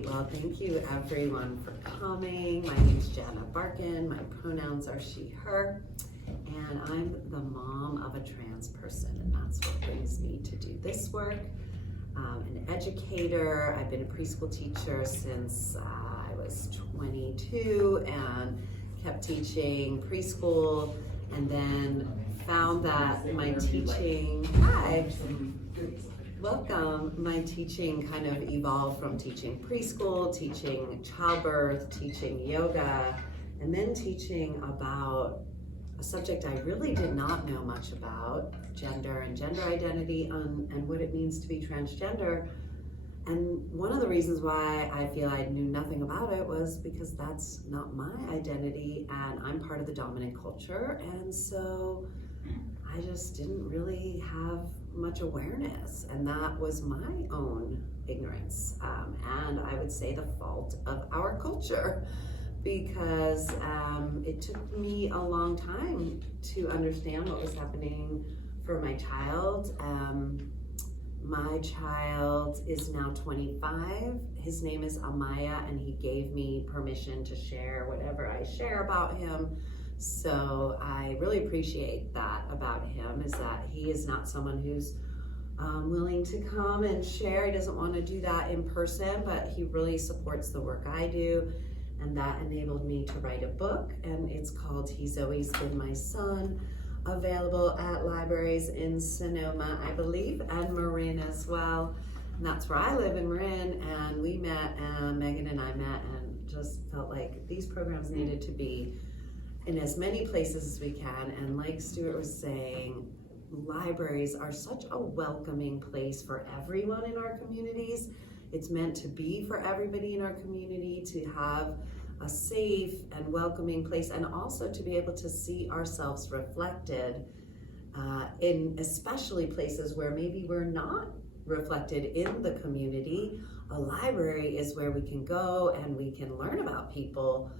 Great. Well, thank you everyone for coming. My name is Janna Barkin. My pronouns are she, her, and I'm the mom of a trans person, and that's what brings me to do this work. An educator. I've been a preschool teacher since I was 22 and kept teaching preschool, and then found that my teaching, my teaching kind of evolved from teaching preschool, teaching childbirth, teaching yoga, and then teaching about a subject I really did not know much about, gender and gender identity, and what it means to be transgender. And one of the reasons why I feel I knew nothing about it was because that's not my identity, and I'm part of the dominant culture, and so I just didn't really have much awareness, and that was my own ignorance, and I would say the fault of our culture, because it took me a long time to understand what was happening for my child. My child is now 25. His name is Amaya, and he gave me permission to share whatever I share about him. So I really appreciate that about him, is that he is not someone who's willing to come and share. He doesn't want to do that in person, but he really supports the work I do. And that enabled me to write a book, and it's called He's Always Been My Son, available at libraries in Sonoma, I believe, and Marin as well. And that's where I live, in Marin, and we met, and Megan and I met, and just felt like these programs needed to be in as many places as we can. And like Stuart was saying, libraries are such a welcoming place for everyone in our communities. It's meant to be for everybody in our community, to have a safe and welcoming place, and also to be able to see ourselves reflected in especially places where maybe we're not reflected in the community. A library is where we can go and we can learn about people,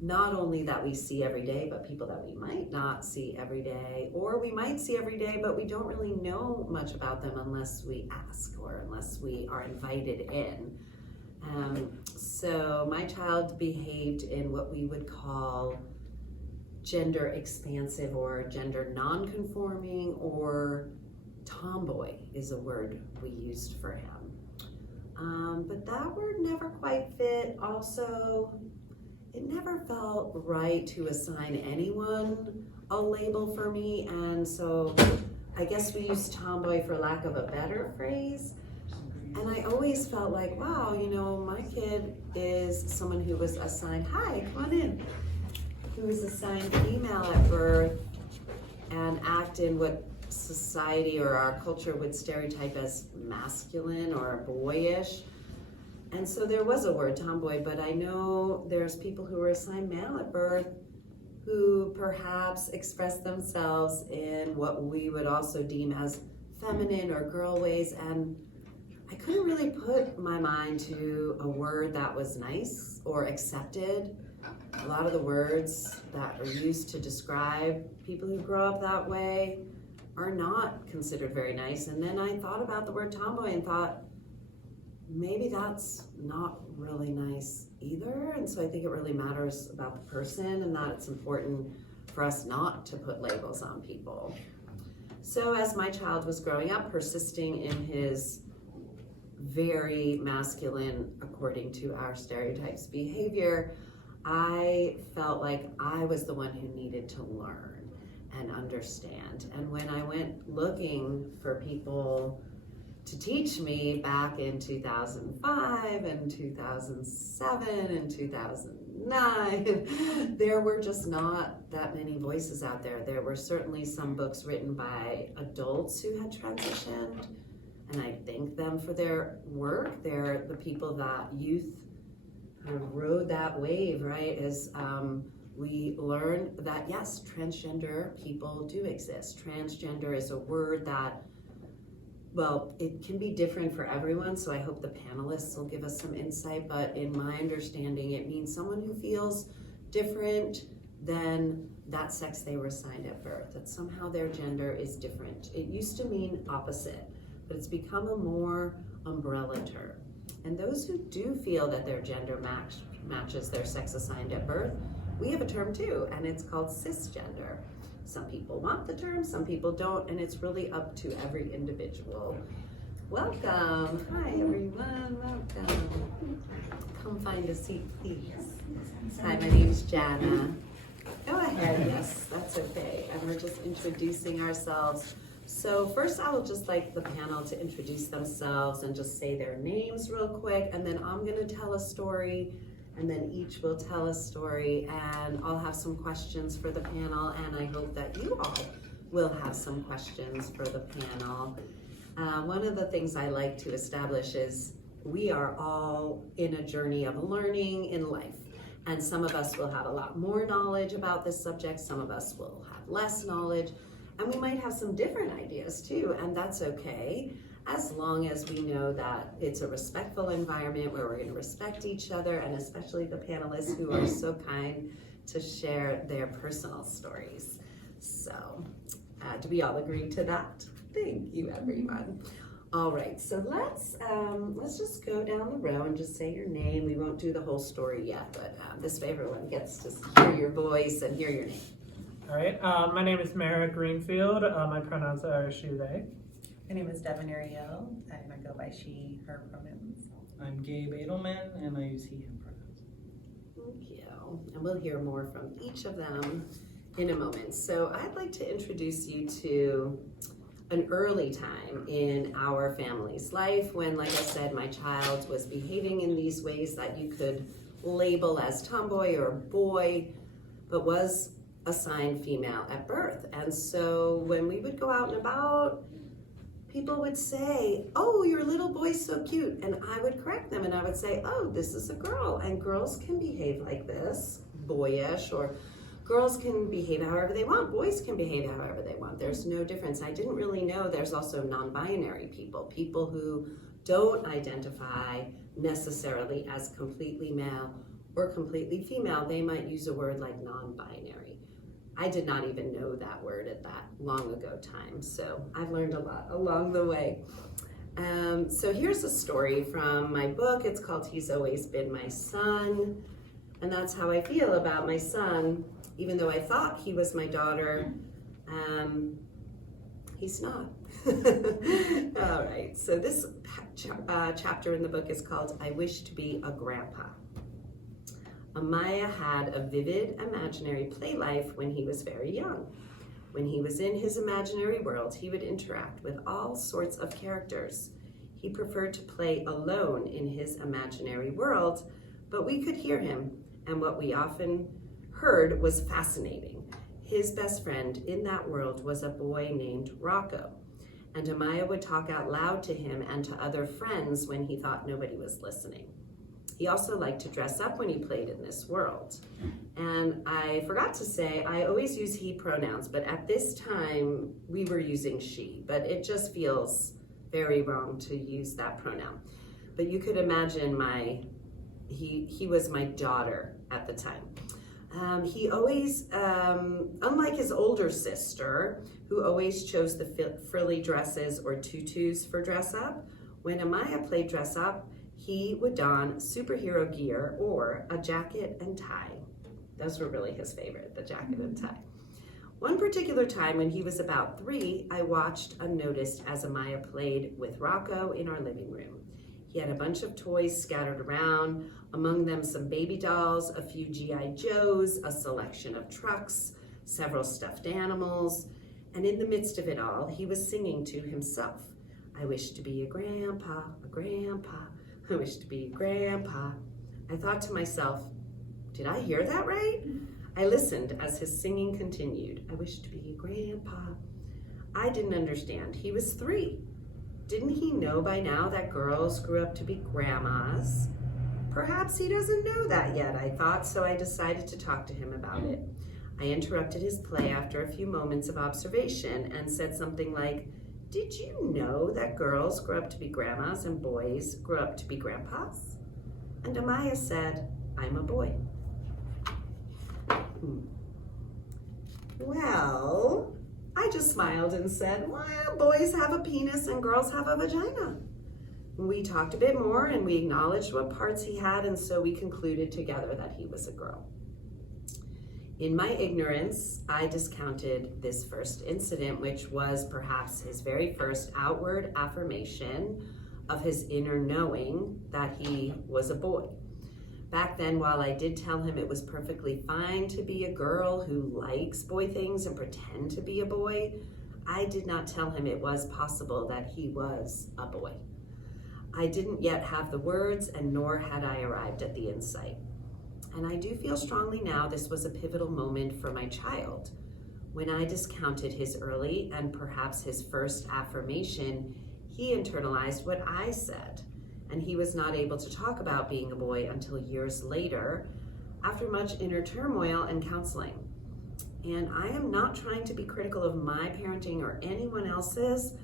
not only that we see every day, but people that we might not see every day, or we might see every day, but we don't really know much about them unless we ask or unless we are invited in. So my child behaved in what we would call gender expansive or gender non-conforming, or tomboy is a word we used for him. But that word never quite fit. Also, it never felt right to assign anyone a label for me, and so I guess we use tomboy for lack of a better phrase. And I always felt like, wow, my kid is someone who was assigned, hi, come on in, who was assigned female at birth and act in what society or our culture would stereotype as masculine or boyish. And so there was a word, tomboy, but I know there's people who were assigned male at birth who perhaps express themselves in what we would also deem as feminine or girl ways, and I couldn't really put my mind to a word that was nice or accepted. A lot of the words that are used to describe people who grow up that way are not considered very nice. And then I thought about the word tomboy and thought, maybe that's not really nice either. And so I think it really matters about the person, and that it's important for us not to put labels on people. So as my child was growing up, persisting in his very masculine, according to our stereotypes, behavior, I felt like I was the one who needed to learn and understand. And when I went looking for people to teach me back in 2005 and 2007 and 2009, there were just not that many voices out there. There were certainly some books written by adults who had transitioned, and I thank them for their work. They're the people that youth kind of rode that wave, right? As we learned that, yes, transgender people do exist. Transgender is a word that, well, it can be different for everyone, so I hope the panelists will give us some insight, but in my understanding, it means someone who feels different than that sex they were assigned at birth, that somehow their gender is different. It used to mean opposite, but it's become a more umbrella term. And those who do feel that their gender matches their sex assigned at birth, we have a term too, and it's called cisgender. Some people want the term, some people don't, and it's really up to every individual. Welcome. Hi, everyone. Welcome. Come find a seat, please. Hi, my name's Janna. Go ahead. Yes, that's okay. And we're just introducing ourselves. So first I will just like the panel to introduce themselves and just say their names real quick, and then I'm going to tell a story, and then each will tell a story, and I'll have some questions for the panel, and I hope that you all will have some questions for the panel. One of the things I like to establish is we are all in a journey of learning in life. And some of us will have a lot more knowledge about this subject, some of us will have less knowledge, and we might have some different ideas too, and that's okay, as long as we know that it's a respectful environment where we're gonna respect each other, and especially the panelists who are so kind to share their personal stories. So, do we all agree to that? Thank you, everyone. All right, so let's just go down the row and just say your name. We won't do the whole story yet, but this way everyone gets to hear your voice and hear your name. All right, my name is Mera Greenfield. My pronouns are she, they. My name is Devin Ariel, and I go by she, her pronouns. I'm Gabe Adelman, and I use he, him pronouns. Thank you. And we'll hear more from each of them in a moment. So I'd like to introduce you to an early time in our family's life when, like I said, my child was behaving in these ways that you could label as tomboy or boy, but was assigned female at birth. And so when we would go out and about, people would say, "Oh, your little boy's so cute." And I would correct them and I would say, "Oh, this is a girl." And girls can behave like this, boyish, or girls can behave however they want. Boys can behave however they want. There's no difference. I didn't really know there's also non-binary people who don't identify necessarily as completely male or completely female. They might use a word like non-binary. I did not even know that word at that long ago time, so I've learned a lot along the way. So here's a story from my book. It's called He's Always Been My Son, and that's how I feel about my son. Even though I thought he was my daughter, he's not. All right, so this chapter in the book is called I Wish to Be a Grandpa. Amaya had a vivid imaginary play life when he was very young. When he was in his imaginary world, he would interact with all sorts of characters. He preferred to play alone in his imaginary world, but we could hear him, and what we often heard was fascinating. His best friend in that world was a boy named Rocco, and Amaya would talk out loud to him and to other friends when he thought nobody was listening. He also liked to dress up when he played in this world. And I forgot to say, I always use he pronouns, but at this time we were using she, but it just feels very wrong to use that pronoun. But you could imagine he was my daughter at the time. He always, unlike his older sister, who always chose the frilly dresses or tutus for dress up, when Amaya played dress up, he would don superhero gear or a jacket and tie. Those were really his favorite, the jacket and tie. One particular time when he was about 3, I watched and noticed as Amaya played with Rocco in our living room. He had a bunch of toys scattered around, among them some baby dolls, a few G.I. Joes, a selection of trucks, several stuffed animals, and in the midst of it all, he was singing to himself. I wish to be a grandpa, I wish to be a grandpa. I thought to myself, did I hear that right? I listened as his singing continued. I wish to be a grandpa. I didn't understand. He was 3. Didn't he know by now that girls grew up to be grandmas? Perhaps he doesn't know that yet, I thought, so I decided to talk to him about it. I interrupted his play after a few moments of observation and said something like, did you know that girls grow up to be grandmas and boys grow up to be grandpas? And Amaya said, I'm a boy. Well, I just smiled and said, well, boys have a penis and girls have a vagina. We talked a bit more and we acknowledged what parts he had, and so we concluded together that he was a girl. In my ignorance, I discounted this first incident, which was perhaps his very first outward affirmation of his inner knowing that he was a boy. Back then, while I did tell him it was perfectly fine to be a girl who likes boy things and pretend to be a boy, I did not tell him it was possible that he was a boy. I didn't yet have the words, and nor had I arrived at the insight. And I do feel strongly now this was a pivotal moment for my child. When I discounted his early and perhaps his first affirmation, he internalized what I said, and he was not able to talk about being a boy until years later, after much inner turmoil and counseling. And I am not trying to be critical of my parenting or anyone else's,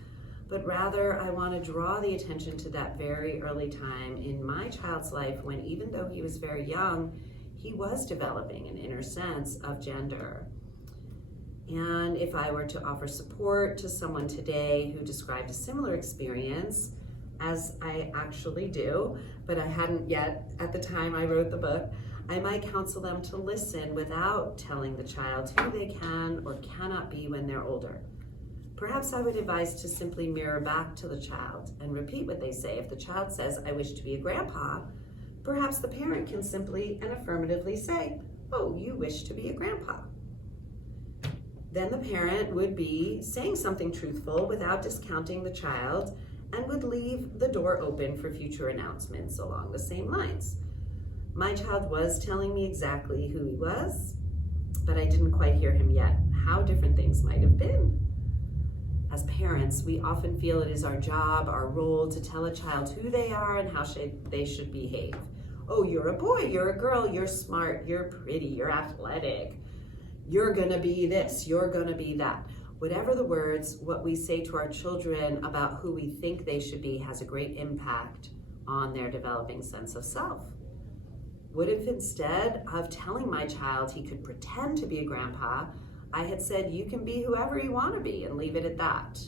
but rather I want to draw the attention to that very early time in my child's life when, even though he was very young, he was developing an inner sense of gender. And if I were to offer support to someone today who described a similar experience, as I actually do, but I hadn't yet at the time I wrote the book, I might counsel them to listen without telling the child who they can or cannot be when they're older. Perhaps I would advise to simply mirror back to the child and repeat what they say. If the child says, "I wish to be a grandpa," perhaps the parent can simply and affirmatively say, "Oh, you wish to be a grandpa." Then the parent would be saying something truthful without discounting the child and would leave the door open for future announcements along the same lines. My child was telling me exactly who he was, but I didn't quite hear him yet. How different things might have been. As parents, we often feel it is our job, our role, to tell a child who they are and how they should behave. Oh, you're a boy, you're a girl, you're smart, you're pretty, you're athletic, you're gonna be this, you're gonna be that. Whatever the words, what we say to our children about who we think they should be has a great impact on their developing sense of self. What if instead of telling my child he could pretend to be a grandpa, I had said, you can be whoever you want to be, and leave it at that?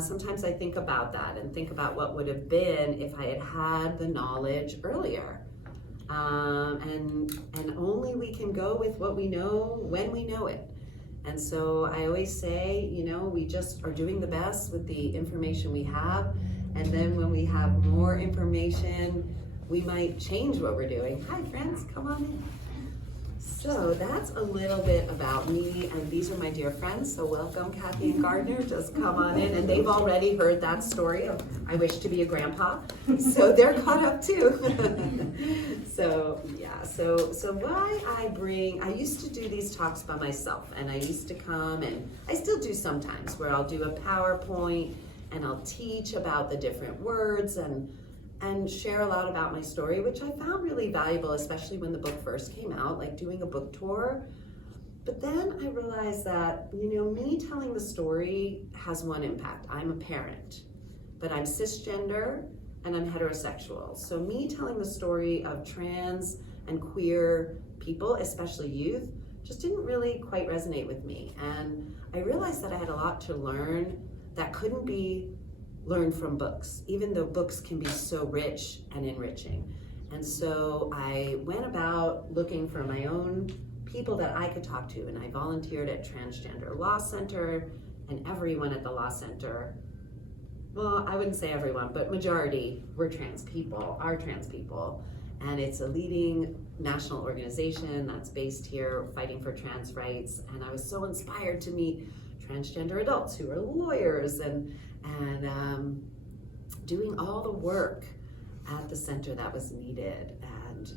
Sometimes I think about that and think about what would have been if I had had the knowledge earlier. And only we can go with what we know when we know it. And so I always say, we just are doing the best with the information we have. And then when we have more information, we might change what we're doing. Hi friends, come on in. So that's a little bit about me, and these are my dear friends. So welcome, Kathy and Gardner. Just come on in, and they've already heard that story of I wish to be a grandpa, so they're caught up too. So yeah, so why I used to do these talks by myself, and I used to come, and I still do sometimes, where I'll do a PowerPoint and I'll teach about the different words and share a lot about my story, which I found really valuable, especially when the book first came out, like doing a book tour. But then I realized that, me telling the story has one impact. I'm a parent, but I'm cisgender and I'm heterosexual. So me telling the story of trans and queer people, especially youth, just didn't really quite resonate with me. And I realized that I had a lot to learn that couldn't be learned from books, even though books can be so rich and enriching. And so I went about looking for my own people that I could talk to, and I volunteered at Transgender Law Center, and everyone at the law center, well, I wouldn't say everyone, but majority are trans people, and it's a leading national organization that's based here fighting for trans rights. And I was so inspired to meet transgender adults who are lawyers and doing all the work at the center that was needed, and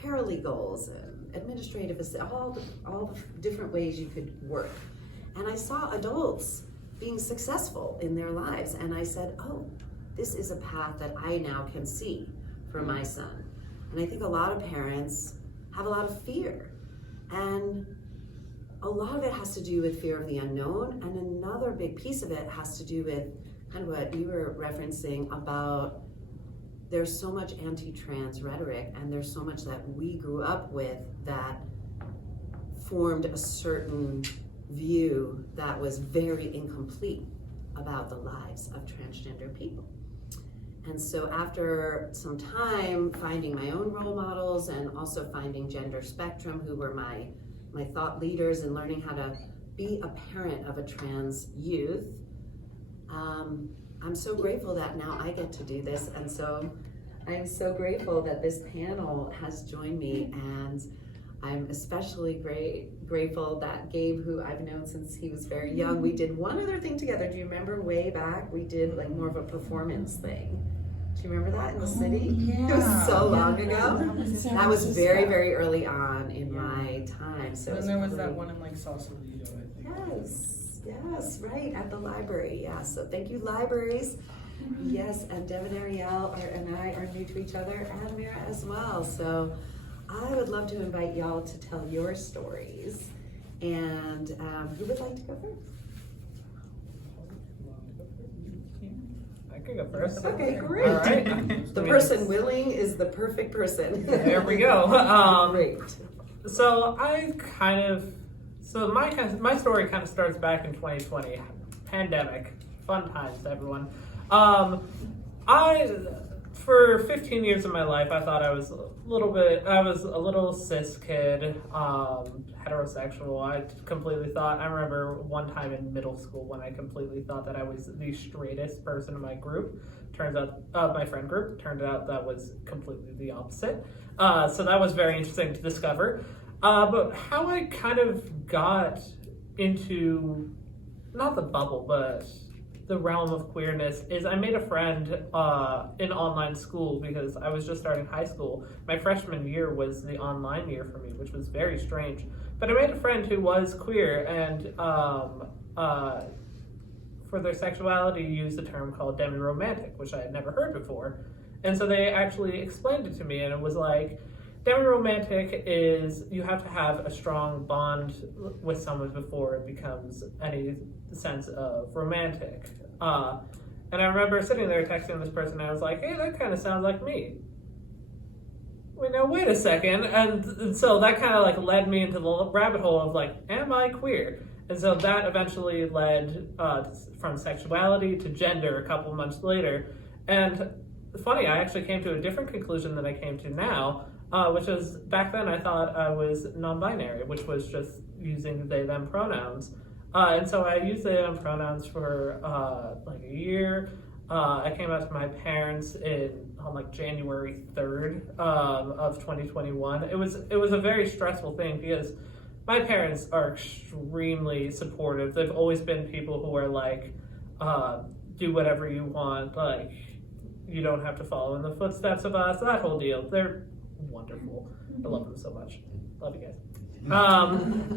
paralegals and administrative all the different ways you could work. And I saw adults being successful in their lives, and I said, oh, this is a path that I now can see for my son. And I think a lot of parents have a lot of fear, and a lot of it has to do with fear of the unknown, and another big piece of it has to do with kind of what you were referencing about there's so much anti-trans rhetoric, and there's so much that we grew up with that formed a certain view that was very incomplete about the lives of transgender people. And so after some time finding my own role models and also finding Gender Spectrum, who were my thought leaders, and learning how to be a parent of a trans youth, I'm so grateful that now I get to do this. And so I'm so grateful that this panel has joined me, and I'm especially grateful that Gabe, who I've known since he was very young, we did one other thing together. Do you remember way back? We did like more of a performance thing. Do you remember that in the city? Yeah. It was so long ago. That was very, stuff. very early on in my time. So it And there was probably- that one in like Sausalito, I think. Yes, right, at the library, yeah. So thank you, libraries. Yes, and Devin Ariel and I are new to each other, and Mera as well. So I would love to invite y'all to tell your stories. And who would like to go first? I could go first. Okay, great. All right. The person willing is the perfect person. There we go. Great. So my story kind of starts back in 2020, pandemic, fun times, everyone. For 15 years of my life, I thought I was a little cis kid, heterosexual. I remember one time in middle school when I completely thought that I was the straightest person in my group. Turns out, my friend group, turned out that was completely the opposite. So that was very interesting to discover. But how I kind of got into, not the bubble, but the realm of queerness is I made a friend in online school because I was just starting high school. My freshman year was the online year for me, which was very strange. But I made a friend who was queer and for their sexuality used a term called demi-romantic, which I had never heard before. And so they actually explained it to me, and it was like, demi-romantic is you have to have a strong bond with someone before it becomes any sense of romantic. And I remember sitting there texting this person, and I was like, hey, that kind of sounds like me. Wait a second. And so that kind of like led me into the rabbit hole of like, am I queer? And so that eventually led from sexuality to gender a couple months later. And funny, I actually came to a different conclusion than I came to now. Which was, back then I thought I was non-binary, which was just using they, them pronouns. And so I used they, them pronouns for like a year. I came out to my parents on like January 3rd of 2021. It was a very stressful thing because my parents are extremely supportive. They've always been people who are like, do whatever you want, like, you don't have to follow in the footsteps of us, that whole deal. They're wonderful. I love them so much. Love you guys.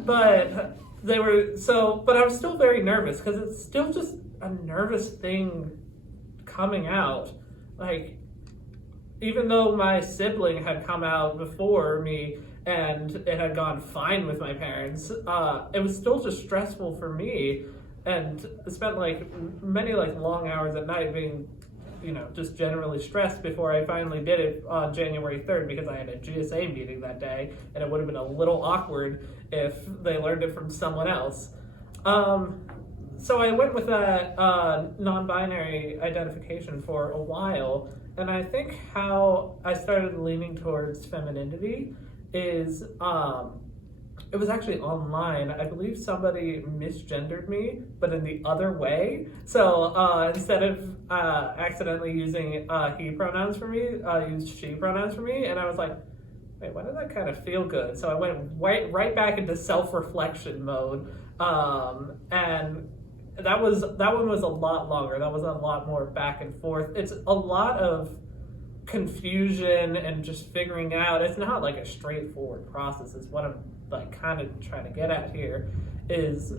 But I was still very nervous because it's still just a nervous thing coming out. Like, even though my sibling had come out before me and it had gone fine with my parents, it was still just stressful for me, and I spent like many like long hours at night being just generally stressed before I finally did it on January 3rd because I had a GSA meeting that day, and it would have been a little awkward if they learned it from someone else. So I went with that non-binary identification for a while, and I think how I started leaning towards femininity is it was actually online. I believe somebody misgendered me, but in the other way. So instead of accidentally using he pronouns for me, used she pronouns for me, and I was like, wait, why did that kind of feel good? So I went right back into self-reflection mode, and that one was a lot longer. That was a lot more back and forth. It's a lot of confusion and just figuring out. It's not like a straightforward process. It's what I'm like kind of trying to get at here is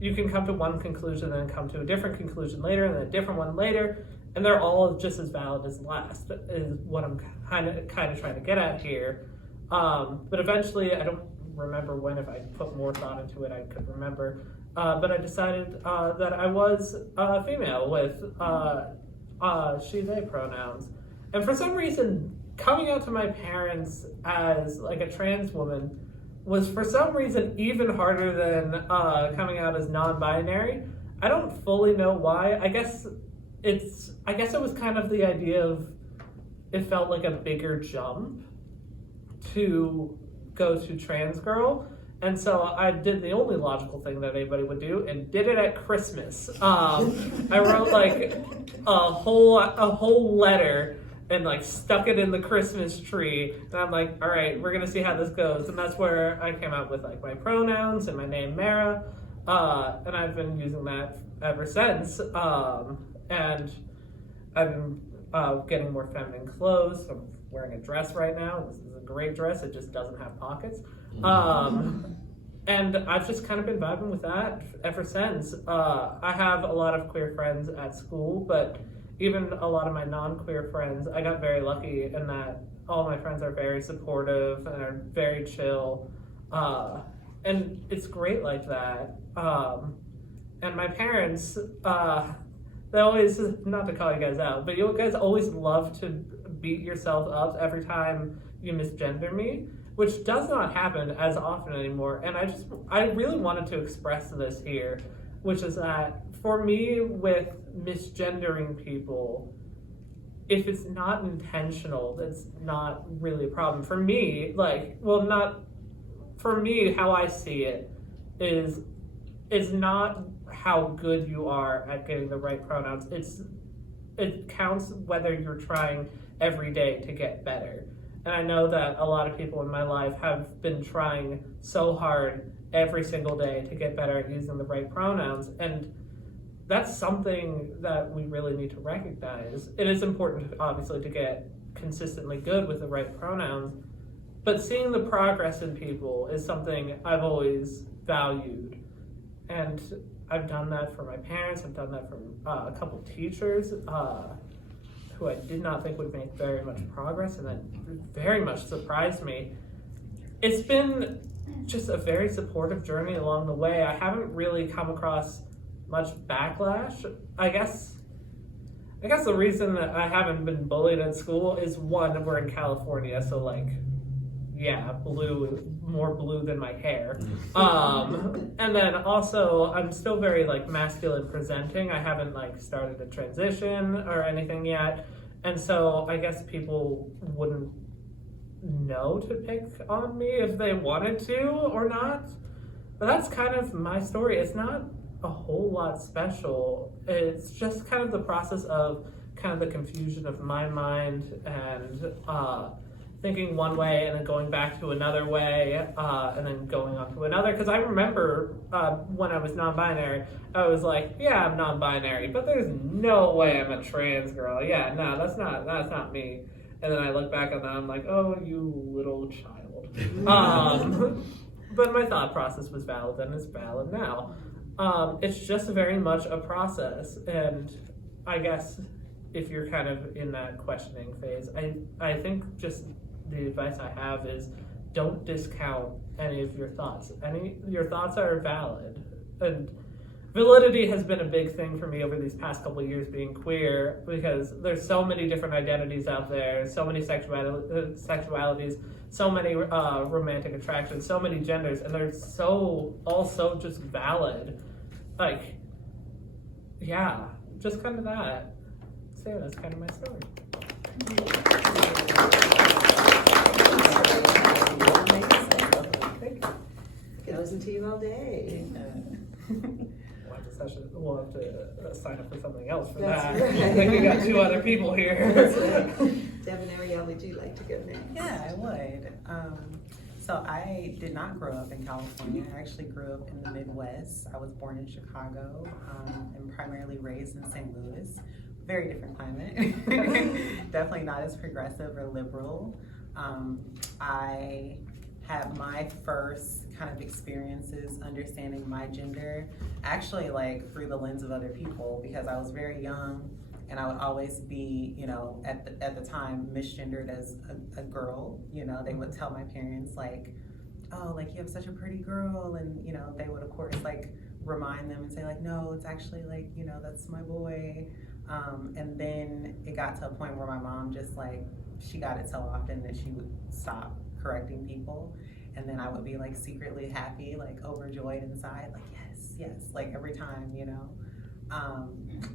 you can come to one conclusion and then come to a different conclusion later and then a different one later, and they're all just as valid as the last, is what I'm kind of trying to get at here. But eventually, I don't remember when, if I put more thought into it, I could remember. But I decided that I was female with she, they pronouns. And for some reason, coming out to my parents as like a trans woman was for some reason even harder than coming out as non-binary. I don't fully know why. I guess I guess it was kind of the idea of, it felt like a bigger jump to go to trans girl. And so I did the only logical thing that anybody would do and did it at Christmas. I wrote like a whole letter and like stuck it in the Christmas tree. And I'm like, all right, we're gonna see how this goes. And that's where I came out with like my pronouns and my name Mera. And I've been using that ever since. And I've been getting more feminine clothes. I'm wearing a dress right now. This is a great dress. It just doesn't have pockets. And I've just kind of been vibing with that ever since. I have a lot of queer friends at school, but even a lot of my non-queer friends, I got very lucky in that all my friends are very supportive and are very chill. And it's great like that. And my parents, they always, not to call you guys out, but you guys always love to beat yourself up every time you misgender me, which does not happen as often anymore. And I really wanted to express this here, which is that for me with misgendering people, if it's not intentional, that's not really a problem. For me, how I see it is, it's not how good you are at getting the right pronouns. It counts whether you're trying every day to get better. And I know that a lot of people in my life have been trying so hard every single day to get better at using the right pronouns. And that's something that we really need to recognize. It is important, obviously, to get consistently good with the right pronouns, but seeing the progress in people is something I've always valued. And I've done that for my parents. I've done that for a couple teachers who I did not think would make very much progress, and that very much surprised me. It's been just a very supportive journey along the way. I haven't really come across much backlash. I guess the reason that I haven't been bullied at school is, one, we're in California, so like, yeah, more blue than my hair. And then also, I'm still very like masculine presenting. I haven't like started a transition or anything yet. And so I guess people wouldn't know to pick on me if they wanted to or not. But that's kind of my story. It's not a whole lot special. It's just kind of the process of kind of the confusion of my mind and thinking one way and then going back to another way and then going on to another. Because I remember when I was non-binary, I was like, yeah, I'm non-binary, but there's no way I'm a trans girl. Yeah, no, that's not me. And then I look back on that, I'm like, oh, you little child. But my thought process was valid and it's valid now. It's just very much a process. And I guess if you're kind of in that questioning phase, I think just the advice I have is don't discount any of your thoughts. Your thoughts are valid. And validity has been a big thing for me over these past couple of years being queer, because there's so many different identities out there, so many sexualities, so many romantic attractions, so many genders, and they're so also just valid. Like, yeah, just kind of that. So yeah, that's kind of my story. I could listen to you all day. We'll have to sign up for something else for That's that. right. I think we got two other people here. That's right. Devin Ariel, would you like to go next? Yeah, I would. So I did not grow up in California. I actually grew up in the Midwest. I was born in Chicago and primarily raised in St. Louis. Very different climate. Definitely not as progressive or liberal. I had my first kind of experiences understanding my gender actually like through the lens of other people, because I was very young and I would always be, you know, at the time misgendered as a girl. You know, they would tell my parents like, oh, like you have such a pretty girl, and you know, they would of course like remind them and say like, no, it's actually like, you know, that's my boy. And then it got to a point where my mom just like, she got it so often that she would stop correcting people, and then I would be like secretly happy, like overjoyed inside, like yes, like every time, you know.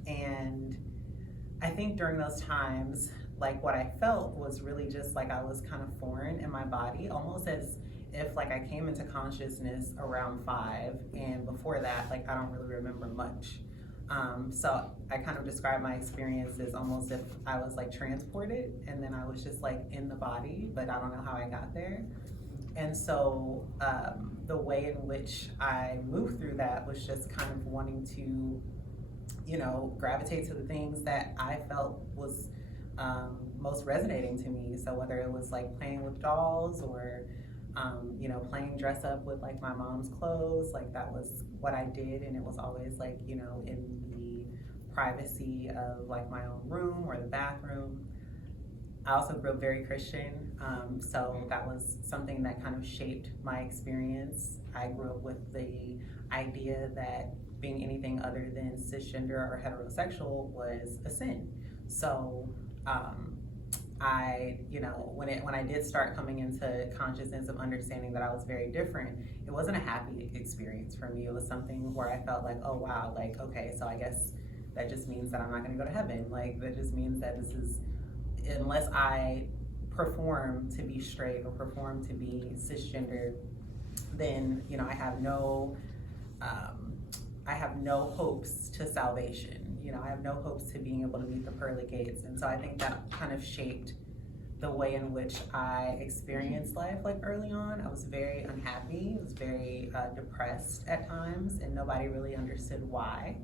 And I think during those times, like what I felt was really just like I was kind of foreign in my body, almost as if like I came into consciousness around 5, and before that, like I don't really remember much. So I kind of describe my experience as almost if I was like transported, and then I was just like in the body, but I don't know how I got there. And so the way in which I moved through that was just kind of wanting to, you know, gravitate to the things that I felt was most resonating to me. So whether it was like playing with dolls or, you know, playing dress up with like my mom's clothes, like that was what I did. And it was always like, you know, in the privacy of like my own room or the bathroom. I also grew up very Christian, so that was something that kind of shaped my experience. I grew up with the idea that being anything other than cisgender or heterosexual was a sin. So I, you know, when I did start coming into consciousness of understanding that I was very different, it wasn't a happy experience for me. It was something where I felt like, oh wow, like, okay, so I guess that just means that I'm not gonna go to heaven. Like, that just means that this is, unless I perform to be straight or perform to be cisgender, then, you know, I have no hopes to salvation. You know, I have no hopes to being able to meet the pearly gates. And so I think that kind of shaped the way in which I experienced life. Like early on, I was very unhappy, I was very depressed at times, and nobody really understood why.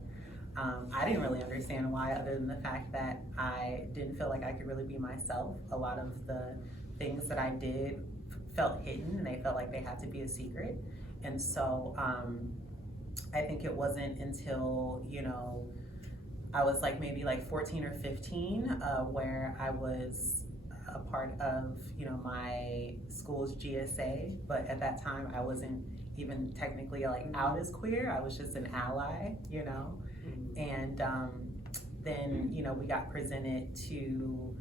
I didn't really understand why, other than the fact that I didn't feel like I could really be myself. A lot of the things that I did felt hidden, and they felt like they had to be a secret. And so I think it wasn't until, you know, I was like maybe like 14 or 15 where I was a part of, you know, my school's GSA, but at that time I wasn't even technically like out as queer. I was just an ally, you know. And then, you know, we got presented to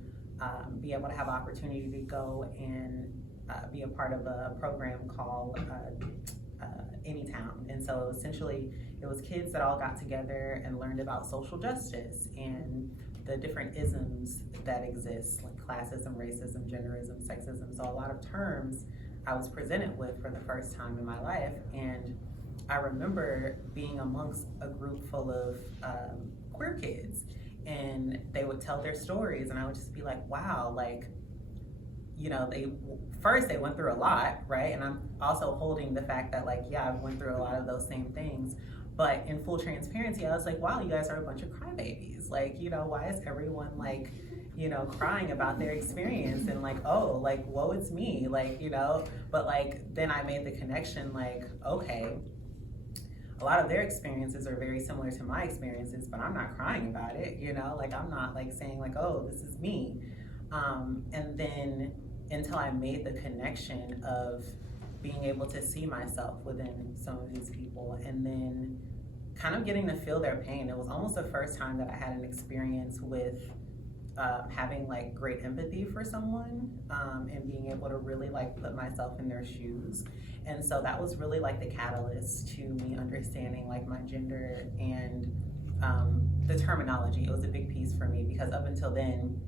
be able to have opportunity to go and be a part of a program called Anytown. And so essentially it was kids that all got together and learned about social justice and the different isms that exist, like classism, racism, genderism, sexism. So a lot of terms I was presented with for the first time in my life. And I remember being amongst a group full of queer kids, and they would tell their stories, and I would just be like, wow, like, you know, they went through a lot, right? And I'm also holding the fact that, like, yeah, I've went through a lot of those same things, but in full transparency, I was like, wow, you guys are a bunch of crybabies. Like, you know, why is everyone like, you know, crying about their experience and like, oh, like, woe, it's me, like, you know. But like, then I made the connection, like, okay, a lot of their experiences are very similar to my experiences, but I'm not crying about it, you know, like I'm not like saying like, oh, this is me. And then until I made the connection of being able to see myself within some of these people and then kind of getting to feel their pain. It was almost the first time that I had an experience with having like great empathy for someone and being able to really like put myself in their shoes. And so that was really like the catalyst to me understanding like my gender and the terminology. It was a big piece for me because up until then,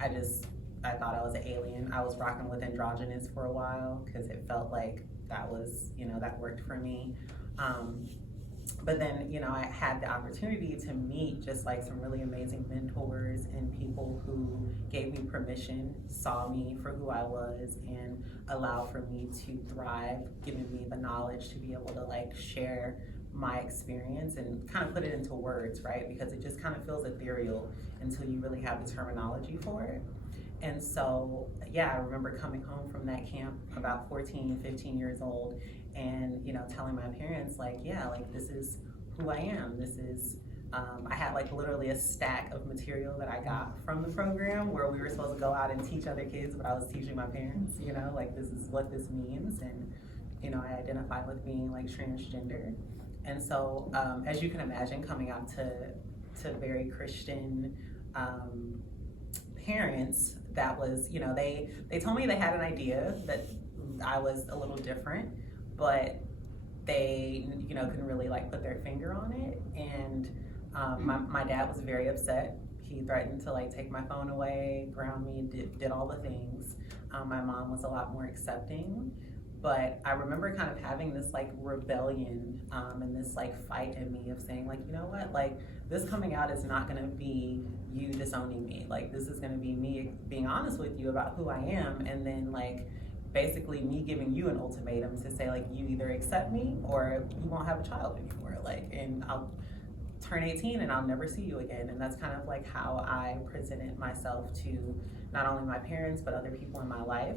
I thought I was an alien. I was rocking with androgynous for a while because it felt like that was, you know, that worked for me. But then, you know, I had the opportunity to meet just like some really amazing mentors and people who gave me permission, saw me for who I was, and allowed for me to thrive, giving me the knowledge to be able to like share my experience and kind of put it into words, right? Because it just kind of feels ethereal until you really have the terminology for it. And so, yeah, I remember coming home from that camp about 14, 15 years old and, you know, telling my parents like, yeah, like this is who I am. This is, I had like literally a stack of material that I got from the program where we were supposed to go out and teach other kids, but I was teaching my parents, you know, like this is what this means. And, you know, I identified with being like transgender. And so, as you can imagine, coming out to very Christian parents, that was, you know, they told me they had an idea that I was a little different, but they, you know, couldn't really like put their finger on it. And my dad was very upset. He threatened to like take my phone away, ground me, did all the things. My mom was a lot more accepting, but I remember kind of having this like rebellion and this like fight in me of saying like, you know what, like this coming out is not gonna be you disowning me. Like this is gonna be me being honest with you about who I am, and then like basically me giving you an ultimatum to say like you either accept me or you won't have a child anymore. Like, and I'll turn 18 and I'll never see you again. And that's kind of like how I presented myself to not only my parents but other people in my life,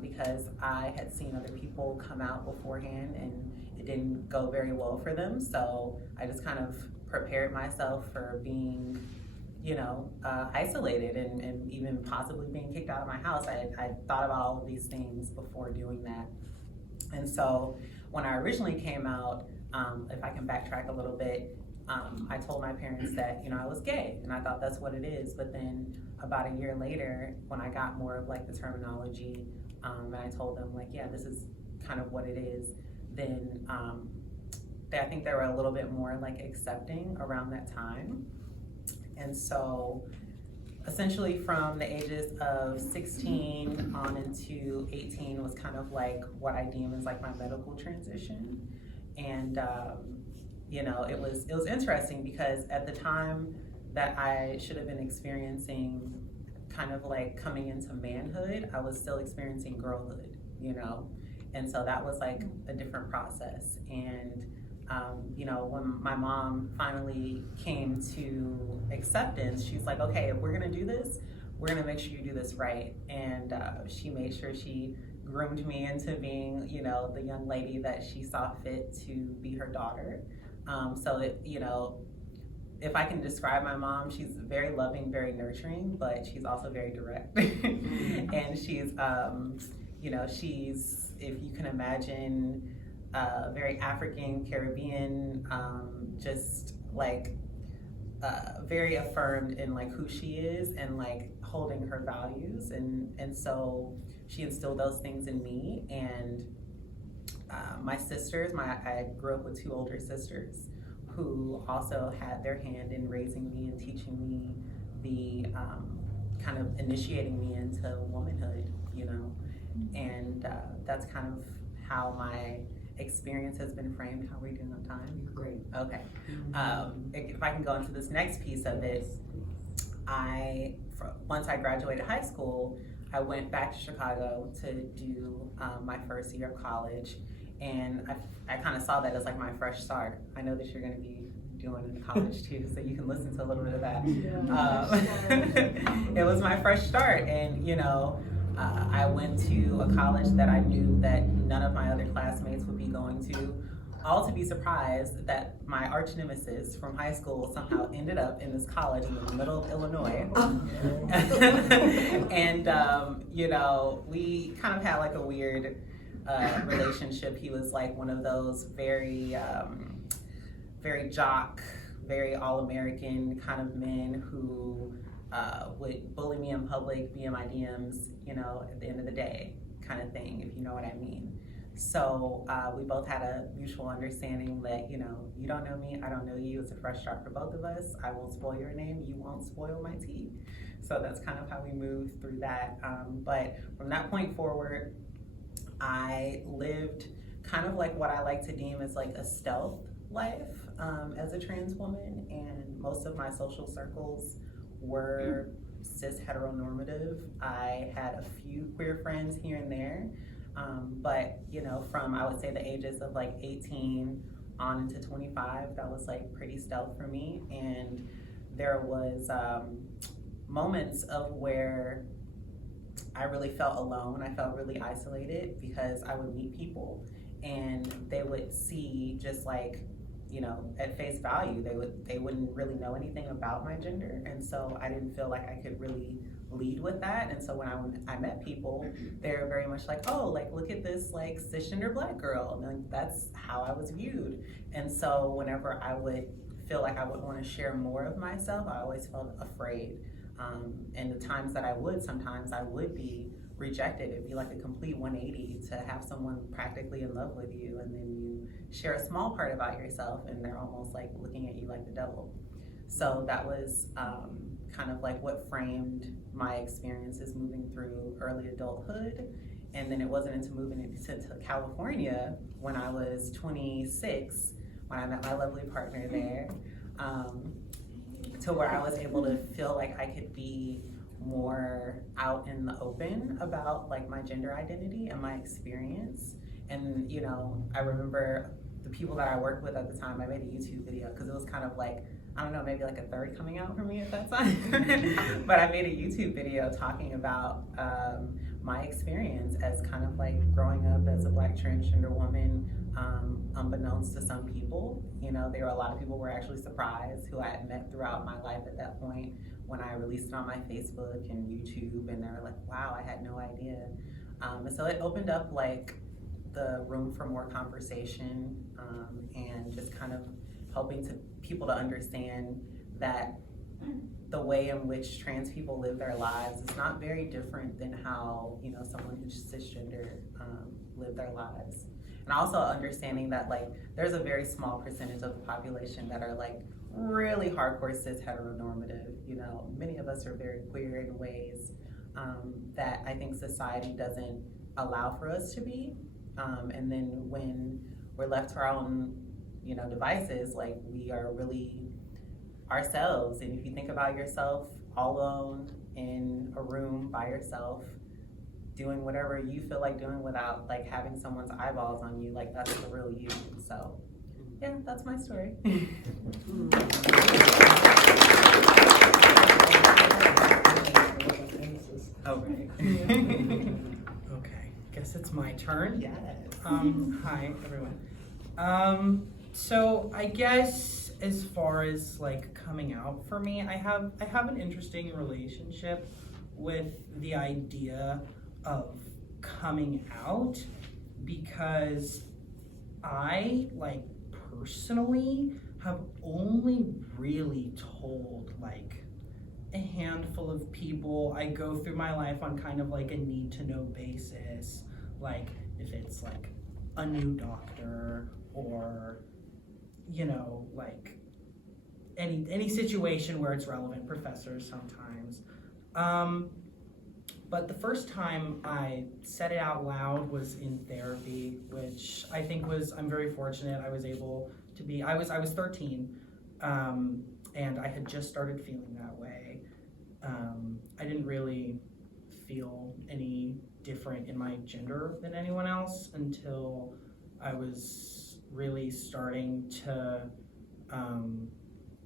because I had seen other people come out beforehand and it didn't go very well for them. So I just kind of prepared myself for being, you know, isolated and even possibly being kicked out of my house. I thought about all of these things before doing that. And so when I originally came out, if I can backtrack a little bit, I told my parents that, you know, I was gay and I thought that's what it is. But then about a year later, when I got more of like the terminology, and I told them like, yeah, this is kind of what it is, then I think they were a little bit more like accepting around that time. And so essentially from the ages of 16 on into 18 was kind of like what I deem as like my medical transition. And you know, it was interesting because at the time that I should have been experiencing kind of like coming into manhood, I was still experiencing girlhood, you know? And so that was like a different process. And you know, when my mom finally came to acceptance, she's like, okay, if we're gonna do this, we're gonna make sure you do this right. And she made sure she groomed me into being, you know, the young lady that she saw fit to be her daughter. So it, you know, if I can describe my mom, she's very loving, very nurturing, but she's also very direct. And she's, you know, she's, if you can imagine, very African, Caribbean, just like very affirmed in like who she is and like holding her values. And so she instilled those things in me. And my sisters, I grew up with two older sisters who also had their hand in raising me and teaching me the kind of initiating me into womanhood, you know. And that's kind of how my experience has been framed. How are we doing on time? Great. Okay. If I can go into this next piece of it, once I graduated high school, I went back to Chicago to do my first year of college, and I kind of saw that as like my fresh start. I know that you're going to be doing in college too, so you can listen to a little bit of that. It was my fresh start, and you know, I went to a college that I knew that none of my other classmates would be going to, all to be surprised that my arch nemesis from high school somehow ended up in this college in the middle of Illinois. And, you know, we kind of had like a weird relationship. He was like one of those very, very jock, very all-American kind of men who would bully me in public, be in my DMs, you know, at the end of the day kind of thing, if you know what I mean. So we both had a mutual understanding that, you know, you don't know me, I don't know you, it's a fresh start for both of us. I won't spoil your name, you won't spoil my tea. So that's kind of how we moved through that. But from that point forward, I lived kind of like what I like to deem as like a stealth life as a trans woman, and most of my social circles were cis heteronormative. I had a few queer friends here and there, but you know, from I would say the ages of like 18 on into 25, that was like pretty stealth for me. And there was moments of where I really felt alone. I felt really isolated because I would meet people and they would see just like, you know, at face value, they wouldn't really know anything about my gender. And so I didn't feel like I could really lead with that. And so when I met people, they're very much like, oh, like, look at this like cisgender Black girl. And like, that's how I was viewed. And so whenever I would feel like I would want to share more of myself, I always felt afraid. And the times that I would, sometimes I would be rejected. It'd be like a complete 180 to have someone practically in love with you, and then you share a small part about yourself and they're almost like looking at you like the devil. So that was kind of like what framed my experiences moving through early adulthood. And then it wasn't until moving into California when I was 26, when I met my lovely partner there, to where I was able to feel like I could be more out in the open about like my gender identity and my experience. And you know, I remember the people that I worked with at the time, I made a YouTube video because it was kind of like, I don't know, maybe like a third coming out for me at that time. But I made a YouTube video talking about my experience as kind of like growing up as a Black transgender woman, unbeknownst to some people. You know, there were a lot of people who were actually surprised who I had met throughout my life at that point when I released it on my Facebook and YouTube, and they were like, wow, I had no idea. And so it opened up like the room for more conversation, and just kind of helping people to understand that the way in which trans people live their lives is not very different than how, you know, someone who's cisgender live their lives. And also understanding that like there's a very small percentage of the population that are like really hardcore cis heteronormative. You know, many of us are very queer in ways that I think society doesn't allow for us to be. And then when we're left to our own, you know, devices, like we are really ourselves. And if you think about yourself all alone in a room by yourself, doing whatever you feel like doing without like having someone's eyeballs on you, like that's the real you. So yeah, that's my story. Okay. Okay, guess it's my turn. Yes. Hi everyone. So I guess as far as like coming out for me, I have an interesting relationship with the idea of coming out, because I like personally have only really told like a handful of people. I go through my life on kind of like a need to know basis, like if it's like a new doctor or, you know, like any situation where it's relevant, professors sometimes. But the first time I said it out loud was in therapy, which I think I'm very fortunate. I was able to be, I was 13, and I had just started feeling that way. I didn't really feel any different in my gender than anyone else until I was really starting to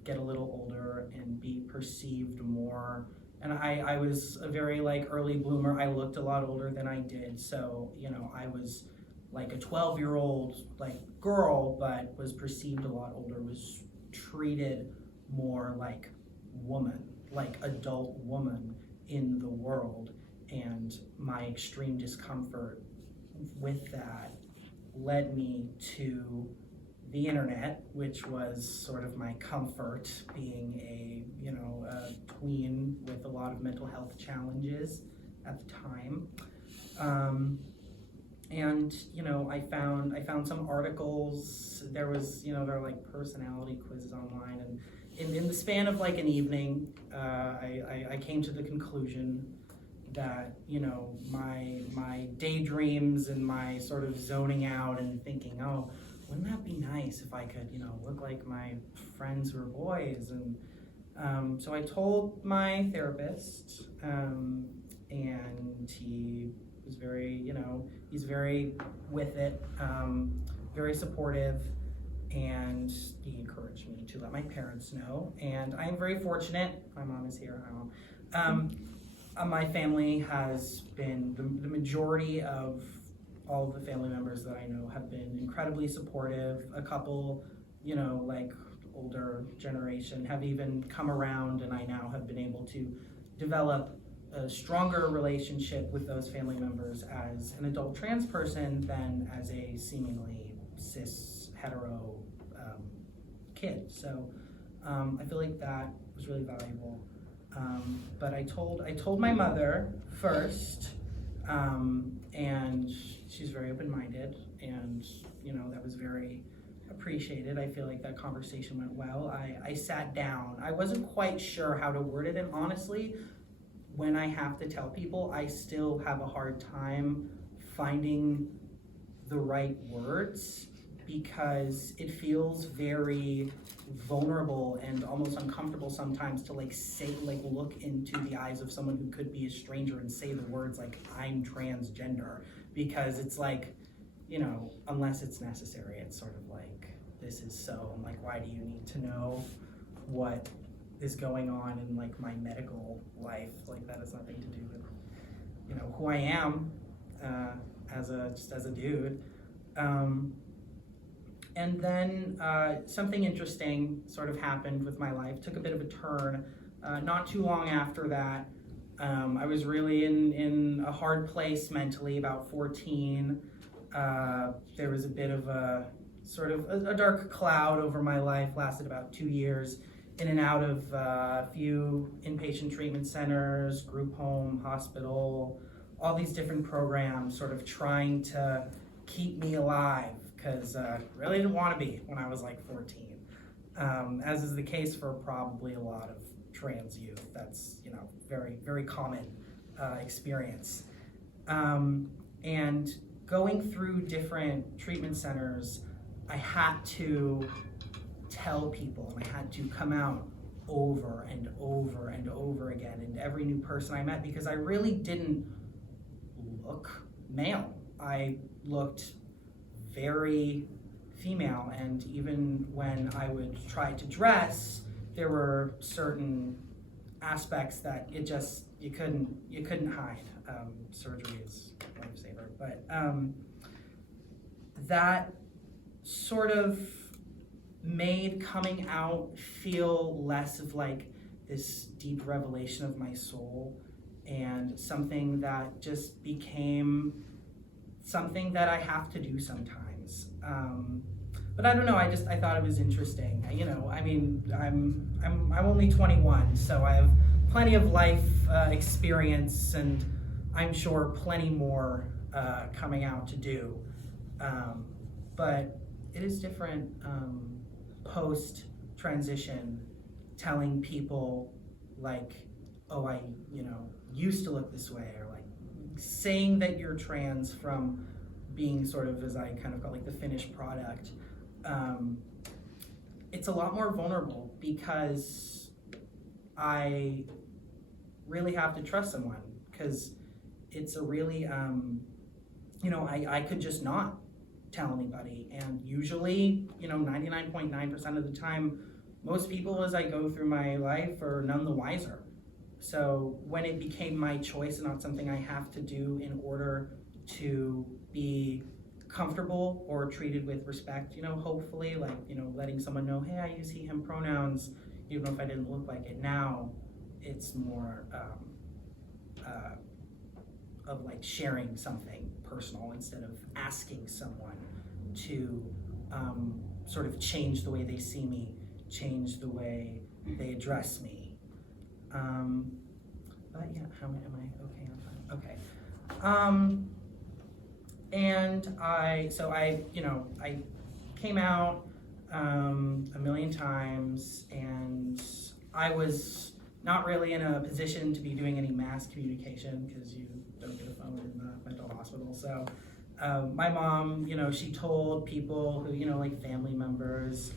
get a little older and be perceived more. And I was a very like early bloomer. I looked a lot older than I did. So, you know, I was like a 12-year-old like girl, but was perceived a lot older, was treated more like woman, like adult woman in the world. And my extreme discomfort with that led me to the internet, which was sort of my comfort, being a, you know, a tween with a lot of mental health challenges at the time. And, you know, I found some articles. There was, you know, there were like personality quizzes online, and in the span of like an evening, I came to the conclusion that, you know, my daydreams and my sort of zoning out and thinking, oh, wouldn't that be nice if I could, you know, look like my friends who are boys? And so I told my therapist, and he was very, you know, he's very with it, very supportive, and he encouraged me to let my parents know. And I'm very fortunate. My mom is here. Hi, Mom. My family has been, the majority of all of the family members that I know have been incredibly supportive. A couple, you know, like older generation have even come around, and I now have been able to develop a stronger relationship with those family members as an adult trans person than as a seemingly cis hetero kid. So I feel like that was really valuable. But I told my mother first, and she's very open-minded, and you know, that was very appreciated. I feel like that conversation went well. I sat down. I wasn't quite sure how to word it, and honestly, when I have to tell people, I still have a hard time finding the right words because it feels very vulnerable and almost uncomfortable sometimes to like say, like look into the eyes of someone who could be a stranger and say the words like I'm transgender, because it's like, you know, unless it's necessary, it's sort of like, this is so, I'm like, why do you need to know what is going on in like my medical life? Like that has nothing to do with, you know, who I am just as a dude. And then something interesting sort of happened with my life, took a bit of a turn. Not too long after that, I was really in a hard place mentally, about 14. There was a bit of a sort of a dark cloud over my life, lasted about 2 years, in and out of a few inpatient treatment centers, group home, hospital, all these different programs sort of trying to keep me alive, because really didn't want to be when I was like 14, as is the case for probably a lot of trans youth. That's, you know, very, very common experience. And going through different treatment centers, I had to tell people, and I had to come out over and over and over again, and every new person I met, because I really didn't look male. I looked very female, and even when I would try to dress, there were certain aspects that it just, you couldn't hide. Surgery is a lifesaver, but that sort of made coming out feel less of like this deep revelation of my soul, and something that just became something that I have to do sometimes. But I don't know, I thought it was interesting. You know, I mean, I'm only 21, so I have plenty of life experience, and I'm sure plenty more coming out to do. But it is different post-transition, telling people like, oh, I, you know, used to look this way, or like saying that you're trans from being sort of, as I kind of call like the finished product. It's a lot more vulnerable because I really have to trust someone, because it's a really, you know, I could just not tell anybody, and usually, you know, 99.9% of the time, most people as I go through my life are none the wiser. So when it became my choice and not something I have to do in order to be comfortable or treated with respect, you know, hopefully, like, you know, letting someone know, hey, I use he, him pronouns, even if I didn't look like it. Now it's more of like sharing something personal instead of asking someone to sort of change the way they see me, change the way they address me. But yeah, am I okay on time? Okay. And I came out a million times, and I was not really in a position to be doing any mass communication, because you don't get a phone in the mental hospital. So my mom, you know, she told people who, you know, like family members,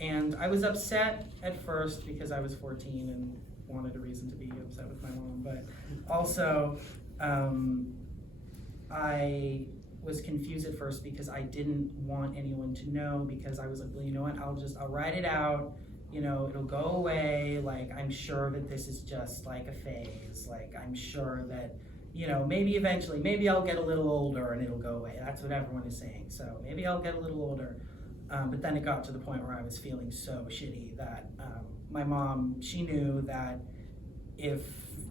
and I was upset at first because I was 14 and wanted a reason to be upset with my mom, but also I was confused at first because I didn't want anyone to know, because I was like, well, you know what, I'll write it out, you know, it'll go away, like, I'm sure that this is just like a phase, like, I'm sure that, you know, maybe eventually, maybe I'll get a little older and it'll go away. That's what everyone is saying, so maybe I'll get a little older. But then it got to the point where I was feeling so shitty that my mom, she knew that if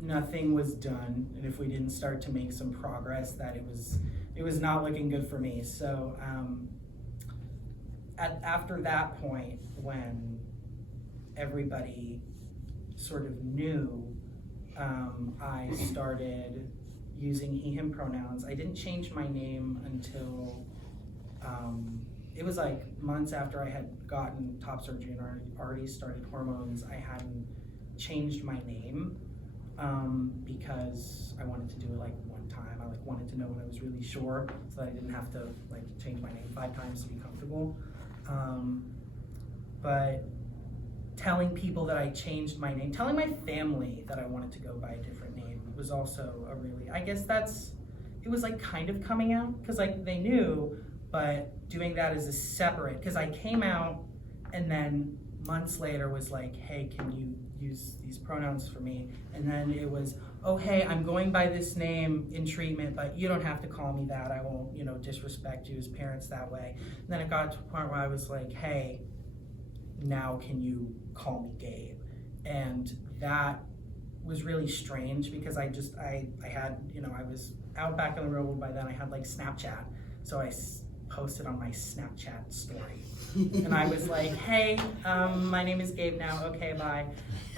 nothing was done, and if we didn't start to make some progress, that it was not looking good for me. So after that point, when everybody sort of knew, I started using he, him pronouns. I didn't change my name until it was like months after I had gotten top surgery and already started hormones. I hadn't changed my name because I wanted to do it like one time. I like wanted to know when I was really sure, so that I didn't have to like change my name 5 times to be comfortable. But telling people that I changed my name, telling my family that I wanted to go by a different name was also a really, I guess it was like kind of coming out, because like they knew, but doing that as a separate, because I came out and then months later was like, hey, can you use these pronouns for me? And then it was, oh, hey, I'm going by this name in treatment, but you don't have to call me that. I won't, disrespect you as parents that way. And then it got to a point where I was like, hey, now can you call me Gabe? And that was really strange, because I had, I was out back in the real world by then. I had like Snapchat. So I posted on my Snapchat story. And I was like, hey, my name is Gabe now. Okay, bye.